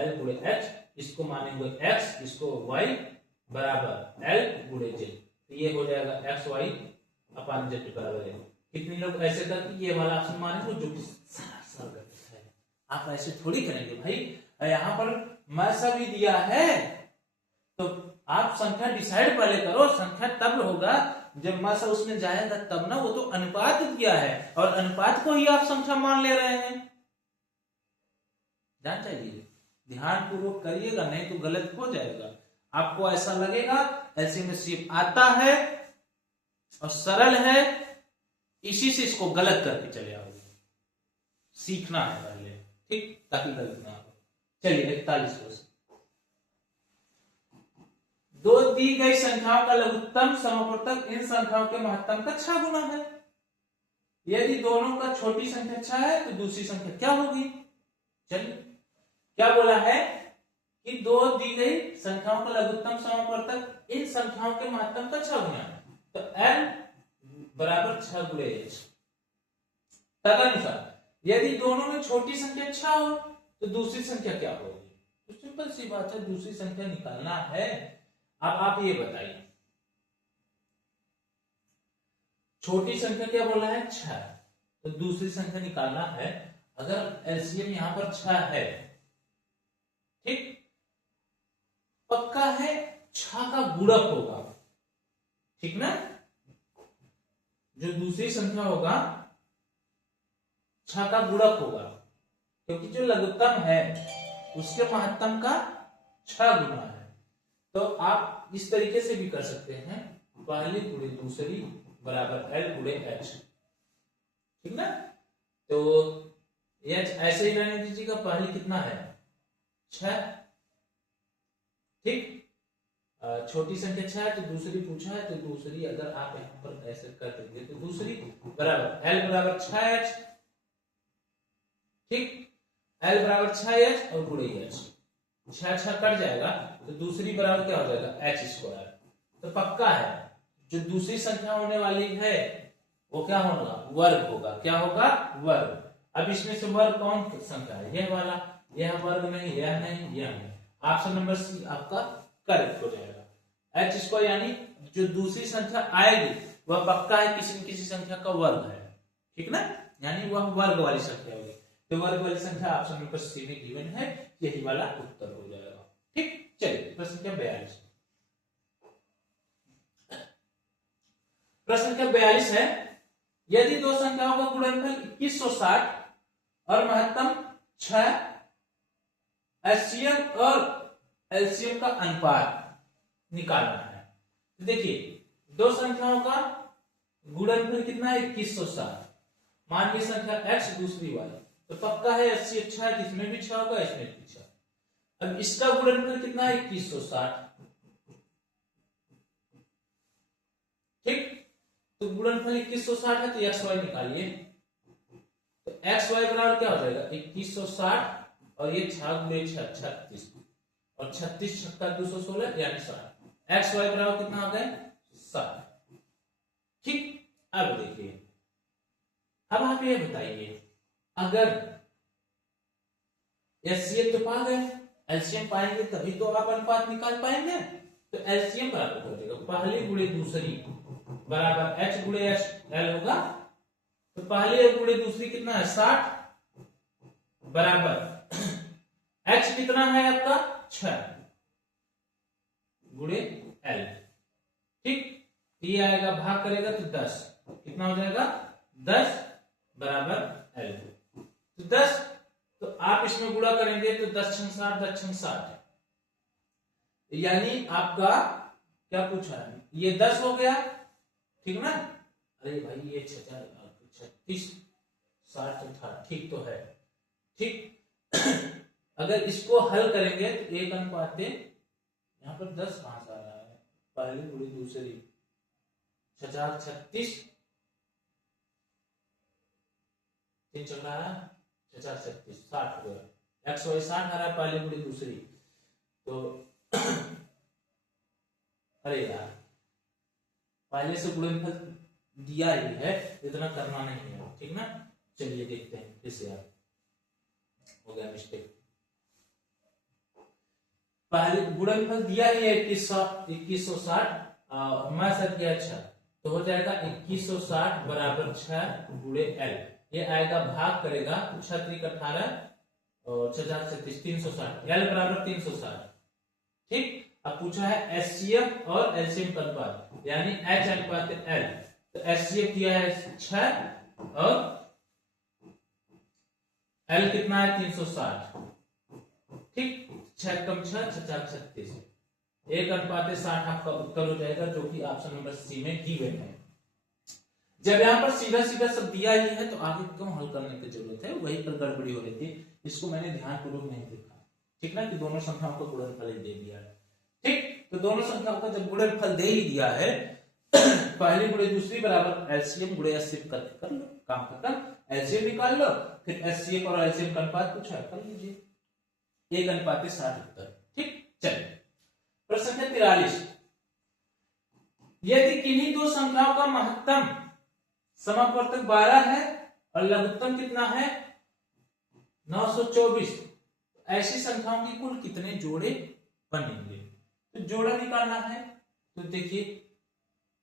L गुणे H, इसको मानेंगे x, इसको y बराबर L गुणे z, तो ये हो जाएगा XY अपन z बराबर है। कितने लोग ऐसे करके ये वाला ऑप्शन मानेंगे, जो कि सरासर गलत है। आप ऐसे थोड़ी करेंगे भाई, यहाँ पर मैसा भी दिया है तो आप संख्या डिसाइड पहले करो। संख्या तब होगा जब मैसा उसमें जाएगा तब ना, वो तो अनुपात दिया है और अनुपात को ही आप संख्या मान ले रहे हैं। जान चाहिए, ध्यान पूर्वक करिएगा, नहीं तो गलत हो जाएगा। आपको ऐसा लगेगा ऐसे में सिर्फ आता है और सरल है, इसी से इसको गलत करके चले आओगे। सीखना है पहले, ठीक, ताकि गलत ना हो। चलिए 41 क्वेश्चन, दो दी गई संख्याओं का लघुत्तम समापवर्तक इन संख्याओं के महत्तम का 6 गुना है। यदि दोनों का छोटी संख्या 6 है तो दूसरी संख्या क्या होगी? चलिए, क्या बोला है कि दो दी गई संख्याओं का लघुत्तम समापवर्तक इन संख्याओं के महत्तम का 6 गुना है, तो l बराबर 6 गुणे h। तदनुसार यदि दोनों में छोटी संख्या 6 हो तो दूसरी संख्या क्या होगी? तो सिंपल सी बात है, दूसरी संख्या निकालना है। अब आप ये बताइए, छोटी संख्या क्या बोला है? 6, तो दूसरी संख्या निकालना है। अगर एलसीएम यहां पर 6 है, ठीक, पक्का है 6 का गुणक होगा, ठीक ना? जो दूसरी संख्या होगा 6 का गुणक होगा, क्योंकि जो लघुत्तम है उसके महत्तम का 6 गुना है। तो आप इस तरीके से भी कर सकते हैं, पहली गुणे दूसरी बराबर l गुणे h, ठीक ना? तो h ऐसे ही रहने दीजिएगा, पहली कितना है? 6, ठीक। छोटी संख्या 6 है तो दूसरी पूछा है, तो दूसरी अगर आप यहां पर ऐसे कर देंगे तो दूसरी बराबर l बराबर 6h, ठीक, l बराबर 6h और गुणे h, 6 कट जाएगा तो दूसरी बराबर क्या हो जाएगा? h square. तो पक्का है जो दूसरी संख्या होने वाली है वो क्या होगा? वर्ग होगा। क्या होगा? वर्ग। अब इसमें से वर्ग कौन संख्या है? यह वाला, यह वर्ग नहीं, यह नहीं, यह नहीं। ऑप्शन नंबर सी आपका करेक्ट हो जाएगा। h स्क्वायर यानी जो दूसरी संख्या आएगी वह पक्का है किसी न किसी संख्या का वर्ग है, ठीक ना? यानी वह वर्ग वाली संख्या होगी। तो वर्ग वाली संख्या ऑप्शन नंबर सी में गिवन है, यही वाला उत्तर हो जाएगा, ठीक। चलिए प्रश्न संख्या 42, प्रश्न संख्या 42 है, यदि दो संख्याओं का गुणनफल 2160 और महत्तम 6, एचसीएम और एलसीएम का अनुपात निकालना है। तो देखिए दो संख्याओं का गुणनफल कितना है? 2160। मान लीजिए संख्या x दूसरी y, तो पक्का है एचसी अच्छा है, इसमें भी 6 होगा, इसमें भी 6। अब इसका गुणनफल कितना है? 2160, ठीक। तो गुणनफल 2160 है तो एक्स वाई निकालिए। तो एक्स वाई बराबर क्या हो जाएगा? 2160 और ये 6 गुणे 6 36 और 36 छक्का 216 यानी 60। एक्स वाई बराबर कितना आ गए? 60, ठीक। अब देखिए, अब आप ये बताइए, अगर एलसीएम तो पा गए, एलसीएम पाएंगे तभी तो आप अनुपात निकाल पाएंगे। तो एलसीएम बराबर कर देगा पहली गुणे दूसरी बराबर h गुणे h, l होगा। तो पहली गुणे दूसरी कितना है? 60 बराबर h कितना है आपका? 6 गुणे l, ठीक। ये आएगा भाग करेगा तो 10, कितना हो जाएगा? 10 बराबर l। तो 10, तो आप इसमें गुणा करेंगे तो 10 छंग 60, 10 छंग 60, यानी आपका क्या पूछा है? ये 10 हो गया, ठीक ना? अरे भाई ये 36 60 तो था, ठीक तो है, ठीक। अगर इसको हल करेंगे तो 1:, यहाँ पर 10 कहां से आ रहा है? पहली गुणे दूसरी 36, 3 चक्रा 36, 60 हो गया। एक्स वाई 60 आ रहा है पहली गुणे दूसरी, तो अरे यार पहले से गुणनफल दिया ही है, इतना करना नहीं है, ठीक ना? चलिए देखते हैं फिर से, यार हो गया मिस्टेक। पहले गुणनफल दिया ही है 2160, मैं सर किया 6, तो हो जाएगा 2160 बराबर 6 गुणे l। ये आएगा भाग करेगा 6 × 18 और 6 360, l बराबर 360, ठीक। अब पूछा है एचसीएम और एलसीएम का अनुपात, यानी h अनुपात l। तो एचसीएम किया है 6 और l कितना है? 360, ठीक। 6 कम 6 36, 1:60 आपका उत्तर हो जाएगा, जो कि ऑप्शन नंबर सी में गिवन है। जब यहाँ पर सीधा सीधा सब दिया ही है तो आगे क्यों हल करने की जरूरत है, वहीं पर गड़बड़ी हो रही थी, इसको मैंने ध्यानपूर्वक नहीं देखा। ठीक ना, कि दोनों संख्याओं का गुणनफल दे दिया है। ठीक, तो दोनों संख्याओं का जब गुणनफल दे ही दिया है पहली गुणे दूसरी बराबर एलसीएम गुणे एचसीएफ करके कर लो, काम खत्म। एलसीएम निकाल लो, फिर एचसीएफ और एलसीएम का अनुपात पूछा है, कर लीजिए, 1:60 उत्तर। ठीक, चलिए प्रश्न संख्या 43, यदि किन्हीं दो संख्याओं का महत्तम समापवर्तक 12 है और लघुत्तम कितना है 924, ऐसी संख्याओं के कुल कितने जोड़े बनेंगे? तो जोड़ा निकालना है। तो देखिए,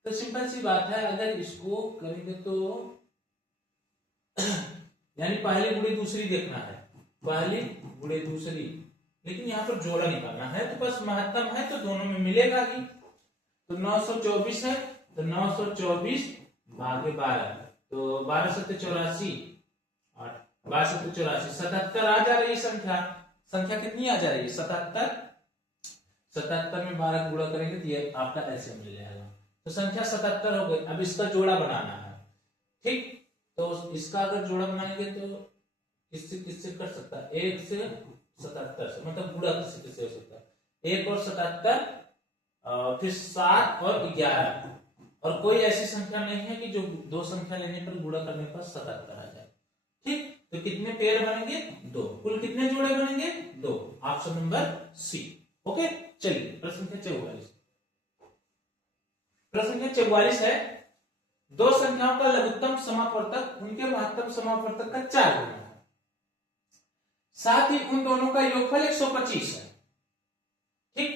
तो सिंपल सी बात है, अगर इसको करेंगे तो यानी पहली गुणे दूसरी देखना है, पहली गुणे दूसरी, लेकिन यहाँ पर जोड़ा निकालना है, तो बस महत्तम है तो दोनों में मिलेगा ही। तो 924 है तो 924 भागे 12, तो 12 7 84, 8 12 7 84, 77 आ जा रही संख्या। संख्या कितनी आ जा रही है 77। 77 में 12 गुणा करेंगे तो ये आपका एलसीएम मिल जाएगा, तो संख्या 77 हो गई। अब इसका जोड़ा बनाना है। ठीक, तो इसका अगर जोड़ा बनाएंगे तो किससे किससे कर सकता है, 1 से 77 से, मतलब गुणा किससे किससे हो सकता है, 1 और 77, फिर 7 और 11, और कोई ऐसी संख्या नहीं है कि जो दो संख्या लेने पर गुणा करने पर 77 आ जाए। ठीक, तो कितने पेयर बनेंगे 2, कुल कितने जोड़े बनेंगे 2, ऑप्शन नंबर सी। ओके, चलिए प्रश्न संख्या 44, प्रश्न संख्या 44 है, दो संख्याओं का लघुत्तम समापवर्तक उनके महत्तम समापवर्तक का 4 गुना है, साथ ही उन दोनों का योगफल 125 है। ठीक,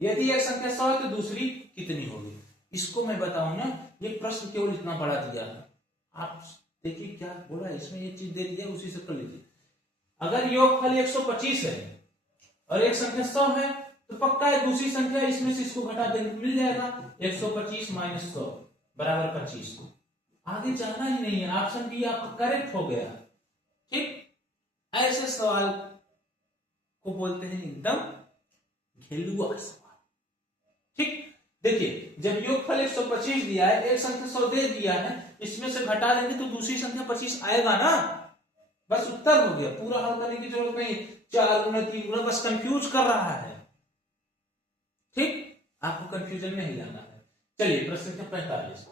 यदि एक संख्या 100 है तो दूसरी कितनी होगी? इसको मैं बताऊं ना, ये प्रश्न केवल इतना बड़ा दिया है, आप देखिए क्या बोला है इसमें, ये चीज दे दिया, उसी से कर लीजिए। अगर योगफल 125 है और एक संख्या 100 है तो पक्का है दूसरी संख्या इसमें से इसको घटा देंगे मिल जाएगा, 125 माइनस 100 बराबर 25। आगे जाना ही नहीं है, ऑप्शन बी आपका करेक्ट हो गया। ठीक, ऐसे सवाल को बोलते हैं एकदम घेलुआ सवाल। ठीक, देखिए जब योगफल 125 दिया है, एक संख्या 100 दे दिया है, इसमें से घटा देंगे तो दूसरी संख्या 25 आएगा ना, बस उत्तर हो गया, पूरा हल करने की जरूरत नहीं, 4 गुना 3 गुना, बस कंफ्यूज कर रहा है। ठीक, आपको कंफ्यूजन में ही लाना है। चलिए प्रश्न संख्या 45,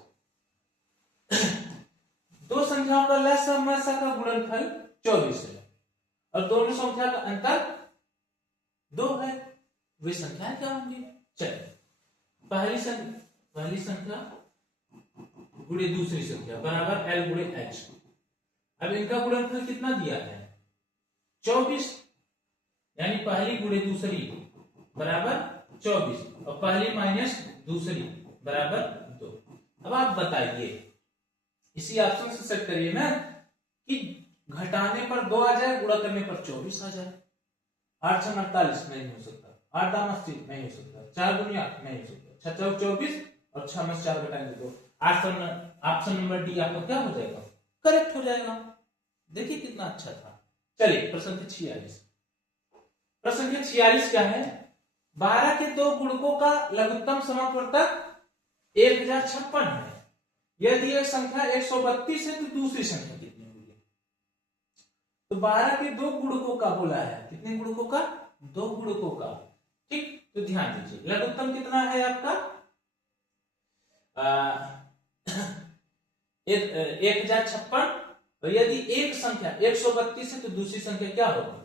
दो संख्याओं का लसागु का गुणनफल 24 है और दोनों संख्या का अंतर 2 है, वे संख्याएं क्या होंगी? चलिए पहली संख्या गुणे दूसरी संख्या बराबर L गुणे H। अब इनका गुणनफल कितना दिया है 24, यानी पहली गुणे दूसरी बराबर 24 और पहली माइनस दूसरी बराबर 2। अब आप बताइए, इसी ऑप्शन से सेट करिए ना कि घटाने पर 2 आ जाए, गुणा करने पर 24 आ जाए। 8 6 48 नहीं हो सकता, 8 दाम 80 नहीं हो सकता, 4 दूनी 8 नहीं हो सकता, 6 4 24 और 6 में 4 घटाएंगे तो ऑप्शन नंबर डी आपका क्या हो जाएगा, करेक्ट हो जाएगा। देखिए कितना अच्छा था। चलिए प्रश्न संख्या 46, प्रश्न संख्या 46 क्या है, 12 के दो गुणकों का लघुत्तम समापवर्तक 1056 है, यदि एक संख्या 132 है तो दूसरी संख्या कितनी होगी? तो 12 के दो गुणकों का बोला है, कितने गुणकों का? 2 गुणकों का। ठीक, तो ध्यान दीजिए, लघुत्तम कितना है आपका 1056, और यदि एक संख्या 132 है तो दूसरी संख्या क्या होगी?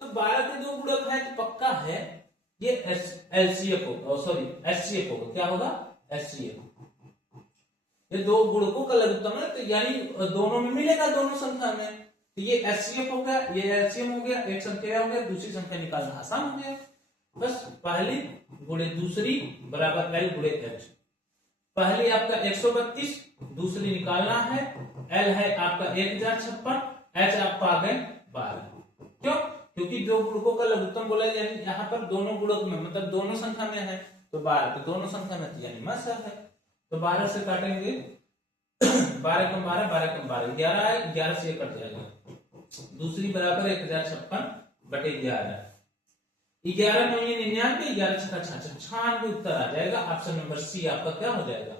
तो 12 के दो गुणक है तो पक्का है ये एलसीएफ होगा, सॉरी एचसीएफ होगा। क्या होगा? एचसीएफ। ये दो गुणकों का लघुत्तम है, तो यानी दोनों में मिलेगा, दोनों संख्या में, तो ये एचसीएफ हो गया, ये एलसीएम हो गया, एक संख्या हो गया, दूसरी संख्या निकालना आसान हो गया। बस पहली गुणे दूसरी बराबर एल गुणे एच। पहली आपका 132, दूसरी निकालना है, एल है आपका 1056, एच आपका आ गए 12। क्यों? क्योंकि दो गुणकों का लघुत्तम बोला, यानी यहाँ पर दोनों गुणक में, मतलब दोनों संख्या में है, तो 12, तो दोनों संख्या में यानी मस है, तो 12 से काटेंगे 12 कम 12, 12 कम 12, 11 है, 11 से कट जाएगा, दूसरी बराबर 1056 बटे 11, 11 9 99, 11 6 66, 96 उत्तर आ जाएगा। ऑप्शन नंबर सी आपका क्या हो जाएगा?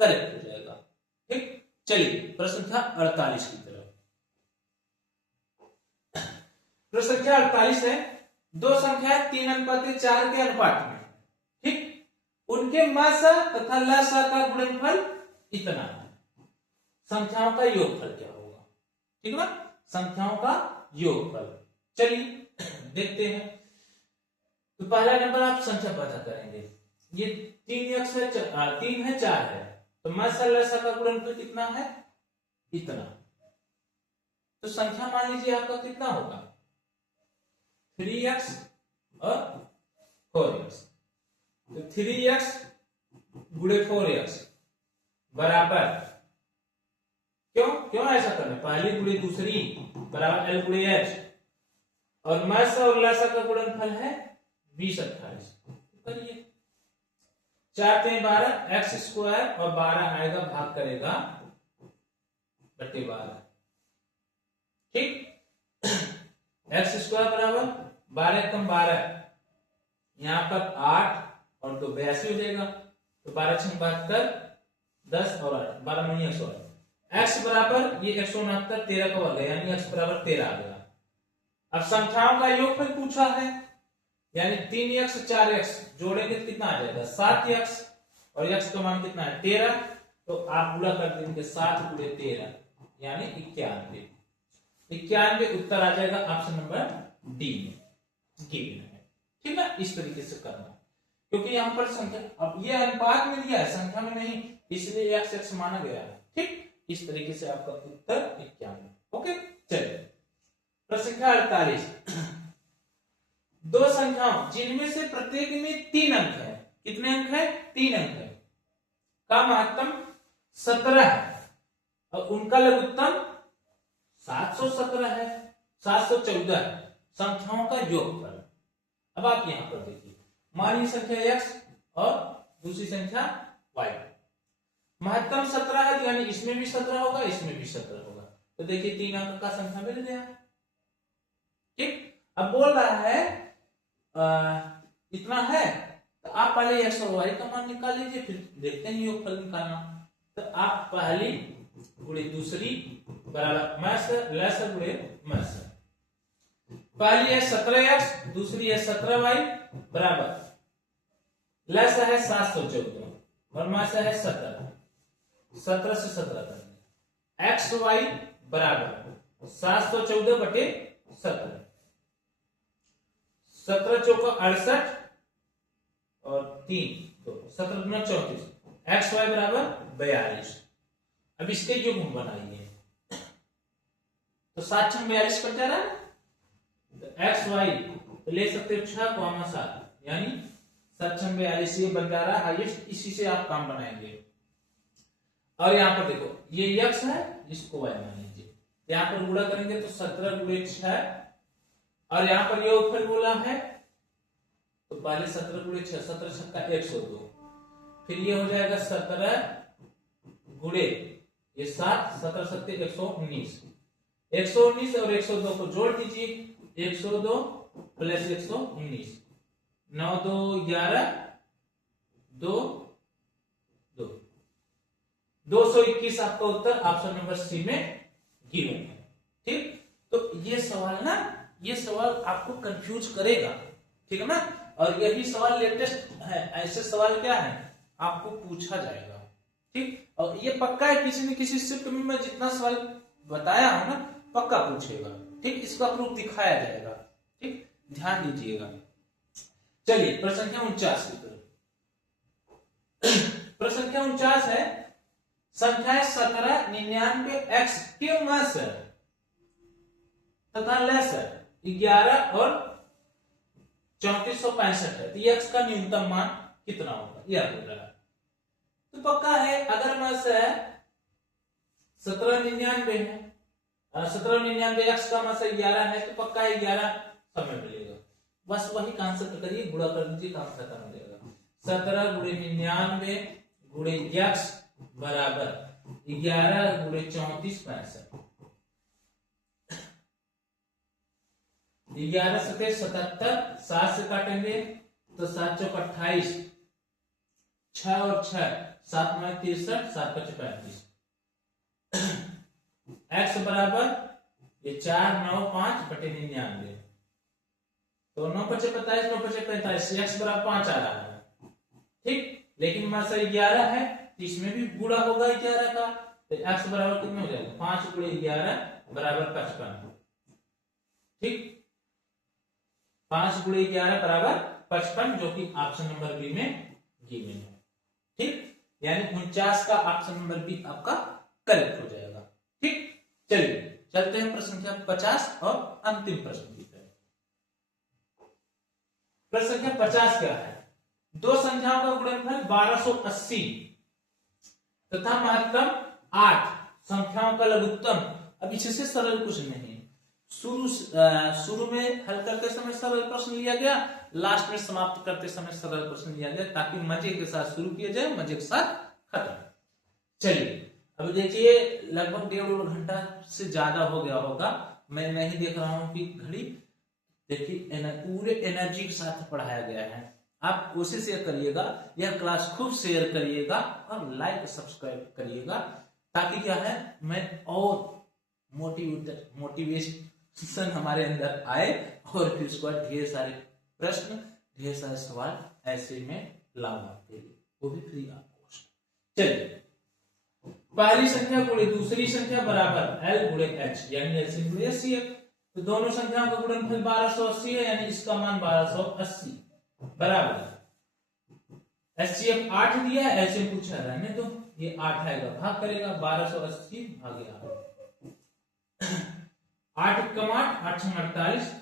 करेक्ट हो जाएगा। ठीक, चलिए प्रश्न संख्या 48 की तरफ। प्रश्न संख्या 48 है, दो संख्याएं 3:4 के अनुपात में, ठीक, उनके मासा तथा लसा का गुणनफल इतना है, संख्याओं का योगफल क्या होगा? ठीक है ना, संख्याओं का योगफल। चलिए देखते हैं। तो पहला नंबर आप संख्या पता करेंगे, ये 3x है, 3 है, 4 है, तो मासा लसा का गुणनफल कितना है? इतना। तो संख्या मान लीजिए आपका कितना होगा? 3x और 4x। तो 3x गुणे 4x बराबर, क्यों ऐसा करना? पहली गुणे दूसरी बराबर l गुणे h, और मासा और लसा का गुणनफल है 20 28। करिए, 4 3 12, x स्क्वायर और 12 आएगा, भाग करेगा बटे 12, ठीक। x स्क्वायर बराबर 12 कम 12, यहां पर 8 और 2 82 हो जाएगा, तो 12 6 72, 10 और 8 12 नहीं 108। x बराबर ये 169 13 का वर्ग है, यानी x बराबर 13 आ गया। अब संख्याओं का योगफल पूछा है, यानी 3x 4x जोड़ेंगे तो कितना आ जाएगा? 7x, और x का मान कितना है? 13। तो आप पूरा कर देंगे 7 गुणे 13 यानी 91। 91 उत्तर आ जाएगा ऑप्शन नंबर डी में, गिवन है। ठीक है, इस तरीके से करना, क्योंकि यहाँ पर संख्या, अब ये अनुपात में दिया है, संख्या में नहीं, इसलिए x माना गया है। ठीक, इस तरीके से आपका उत्तर 91। ओके, चलिए प्रश्न संख्या 48, दो संख्याओं जिनमें से प्रत्येक में 3 अंक है, कितने अंक है? 3 अंक है, का महत्तम 17 है और उनका लघुत्तम 717 है, 714 है, संख्याओं का योगफल। अब आप यहां पर देखिए, मानिए संख्या x और दूसरी संख्या y, महत्तम 17 है, यानी इसमें भी 17 होगा, इसमें भी 17 होगा, तो देखिए 3 अंक का संख्या मिल गया। ठीक, अब बोल रहा है इतना है, तो आप पहले x और y का मान निकाल लीजिए, फिर देखते हैं योगफल निकालना। तो आप पहली गुणे दूसरी बराबर मास लस गुणे मास, पहली है 17x, दूसरी है 17y बराबर लस है 714 और मास है 17, 17 से 17 कर एक्स वाई बराबर 714 बटे 17, 17 चौका 68 और 3 तो 17 गुना 34, एक्स वाई बराबर 42। अब इसके युग्म बनाइए, तो 7 6 42 कट जा रहा है, तो एक्स वाई तो ले सकते हो 6, 7 यानी 7 6 42 ये बन जा रहा है हाईएस्ट, इसी से आप काम बनाएंगे। और यहाँ पर देखो ये x है, इसको y मान लीजिए, यहाँ पर गुणा करेंगे तो 17 गुणे 6, और यहाँ पर ये उत्तर बोला है तो पहले 17 गुणे 6, 17 छक्का 102, फिर ये हो जाएगा 17 गुणे ये 7, 17 सत्ते 119, 119 और 102 को जोड़ दीजिए, 102 प्लस 119, 9 2 11 2 2, 221 आपका उत्तर ऑप्शन नंबर सी में गिवन है। ठीक, तो ये सवाल ना, ये सवाल आपको कंफ्यूज करेगा, ठीक है ना, और यही सवाल लेटेस्ट है, ऐसे सवाल क्या है आपको पूछा जाएगा। ठीक, और ये पक्का है किसी न किसी शिफ्ट में मैं जितना सवाल बताया हूं ना पक्का पूछेगा। ठीक, इसका प्रूफ दिखाया जाएगा। ठीक, ध्यान दीजिएगा। चलिए प्रश्न संख्या 49 की तरफ। प्रश्न संख्या 49 है, संख्याएं 17 99 x के मास तथा लेस 11 और 3465 है, तो x का न्यूनतम मान कितना होगा यह बोल रहा है। तो पक्का है, अगर मास है 1799 है, 1799 x का मास 11 है, तो पक्का है 11 समय मिलेगा। बस वही कांसेप्ट करिए, गुणा कर दीजिए, काम खत्म हो जाएगा। 17 गुणे 99 गुणे x बराबर 11 गुणे 3465, 11 सते 77, 7 से काटेंगे तो 7 चौक 28, 6 और 6 7 9 63, 7 5 35, x बराबर ये 4 9 5 बटे 99, तो 9 5 45 9 5 45, x बराबर 5 आ रहा है, ठीक। लेकिन हमारे साथ 11 है तो इसमें भी गुणा होगा 11 का, तो x बराबर कितना हो जाएगा 5 गुणे 11 बराबर 55, ठीक। 5 गुणे 11 बराबर 55, जो कि ऑप्शन नंबर बी में गिवन है, ठीक। यानी 49 का ऑप्शन नंबर बी आपका करेक्ट हो जाएगा, ठीक। चलिए चलते हैं प्रश्न संख्या 50 और अंतिम प्रश्न की तरफ। प्रश्न संख्या 50 क्या है? दो संख्याओं का गुणनफल 1280 तथा महत्तम 8 संख्याओं का लघुत्तम। अब इससे सरल कुछ नहीं, शुरू में हल करते समय सरल प्रश्न लिया गया, लास्ट में समाप्त करते समय सरल प्रश्न लिया गया, ताकि मजे के साथ शुरू किया जाए, मजे के साथ खत्म। चलिए अब देखिए लगभग 1.5 घंटा से ज्यादा हो गया होगा, मैं नहीं देख रहा हूं कि घड़ी। देखिए पूरे एनर्जी के साथ पढ़ाया गया है। आप कोशिश ये करिएगा, यह क्लास खूब शेयर करिएगा और लाइक सब्सक्राइब करिएगा, ताकि क्या है मैं और मोटिवेशन हमारे अंदर आए और फिर उसके बाद ढेर सारे प्रश्न, ढेर सारे सवाल ऐसे में लाऊंगा आपके लिए, वो भी फ्री ऑफ कॉस्ट। चलिए पहली संख्या गुणे दूसरी संख्या बराबर L गुणे H, यानी LCM गुणे HCF। तो दोनों संख्याओं का गुणनफल 1280 है, यानी इसका मान 1280 बराबर HCF 8 दिया है, LCM पूछा रहने तो ये 8 आएगा, भाग करेगा 1280 भागे 8 कम 8 8 48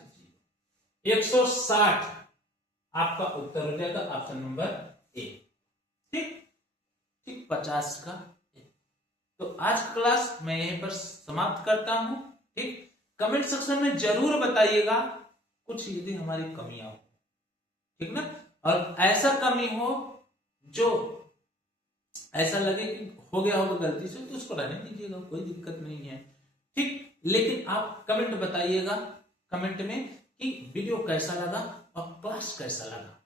160 आपका उत्तर हो जाएगा ऑप्शन नंबर ए, ठीक ठीक 50 का ए। तो आज क्लास मैं यहीं पर समाप्त करता हूं, ठीक। कमेंट सेक्शन में जरूर बताइएगा कुछ यदि हमारी कमियां हो, ठीक ना, और ऐसा कमी हो जो ऐसा लगे कि हो गया होगा गलती से, तो उसको रहने दीजिएगा, कोई दिक्कत नहीं है, ठीक। लेकिन आप कमेंट बताइएगा कमेंट में कि वीडियो कैसा लगा और क्लास कैसा लगा,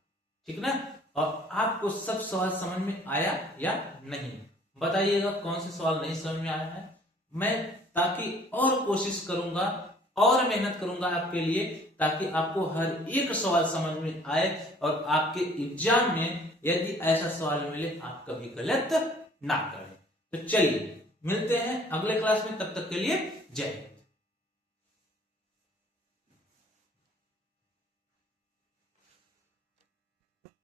ठीक ना, और आपको सब सवाल समझ में आया या नहीं, बताइएगा कौन से सवाल नहीं समझ में आया है। मैं ताकि और कोशिश करूंगा और मेहनत करूंगा आपके लिए, ताकि आपको हर एक सवाल समझ में आए और आपके एग्जाम में यदि ऐसा सवाल मिले आप कभी गलत ना करें। तो चलिए मिलते हैं अगले क्लास में, तब तक के लिए जय हिंद।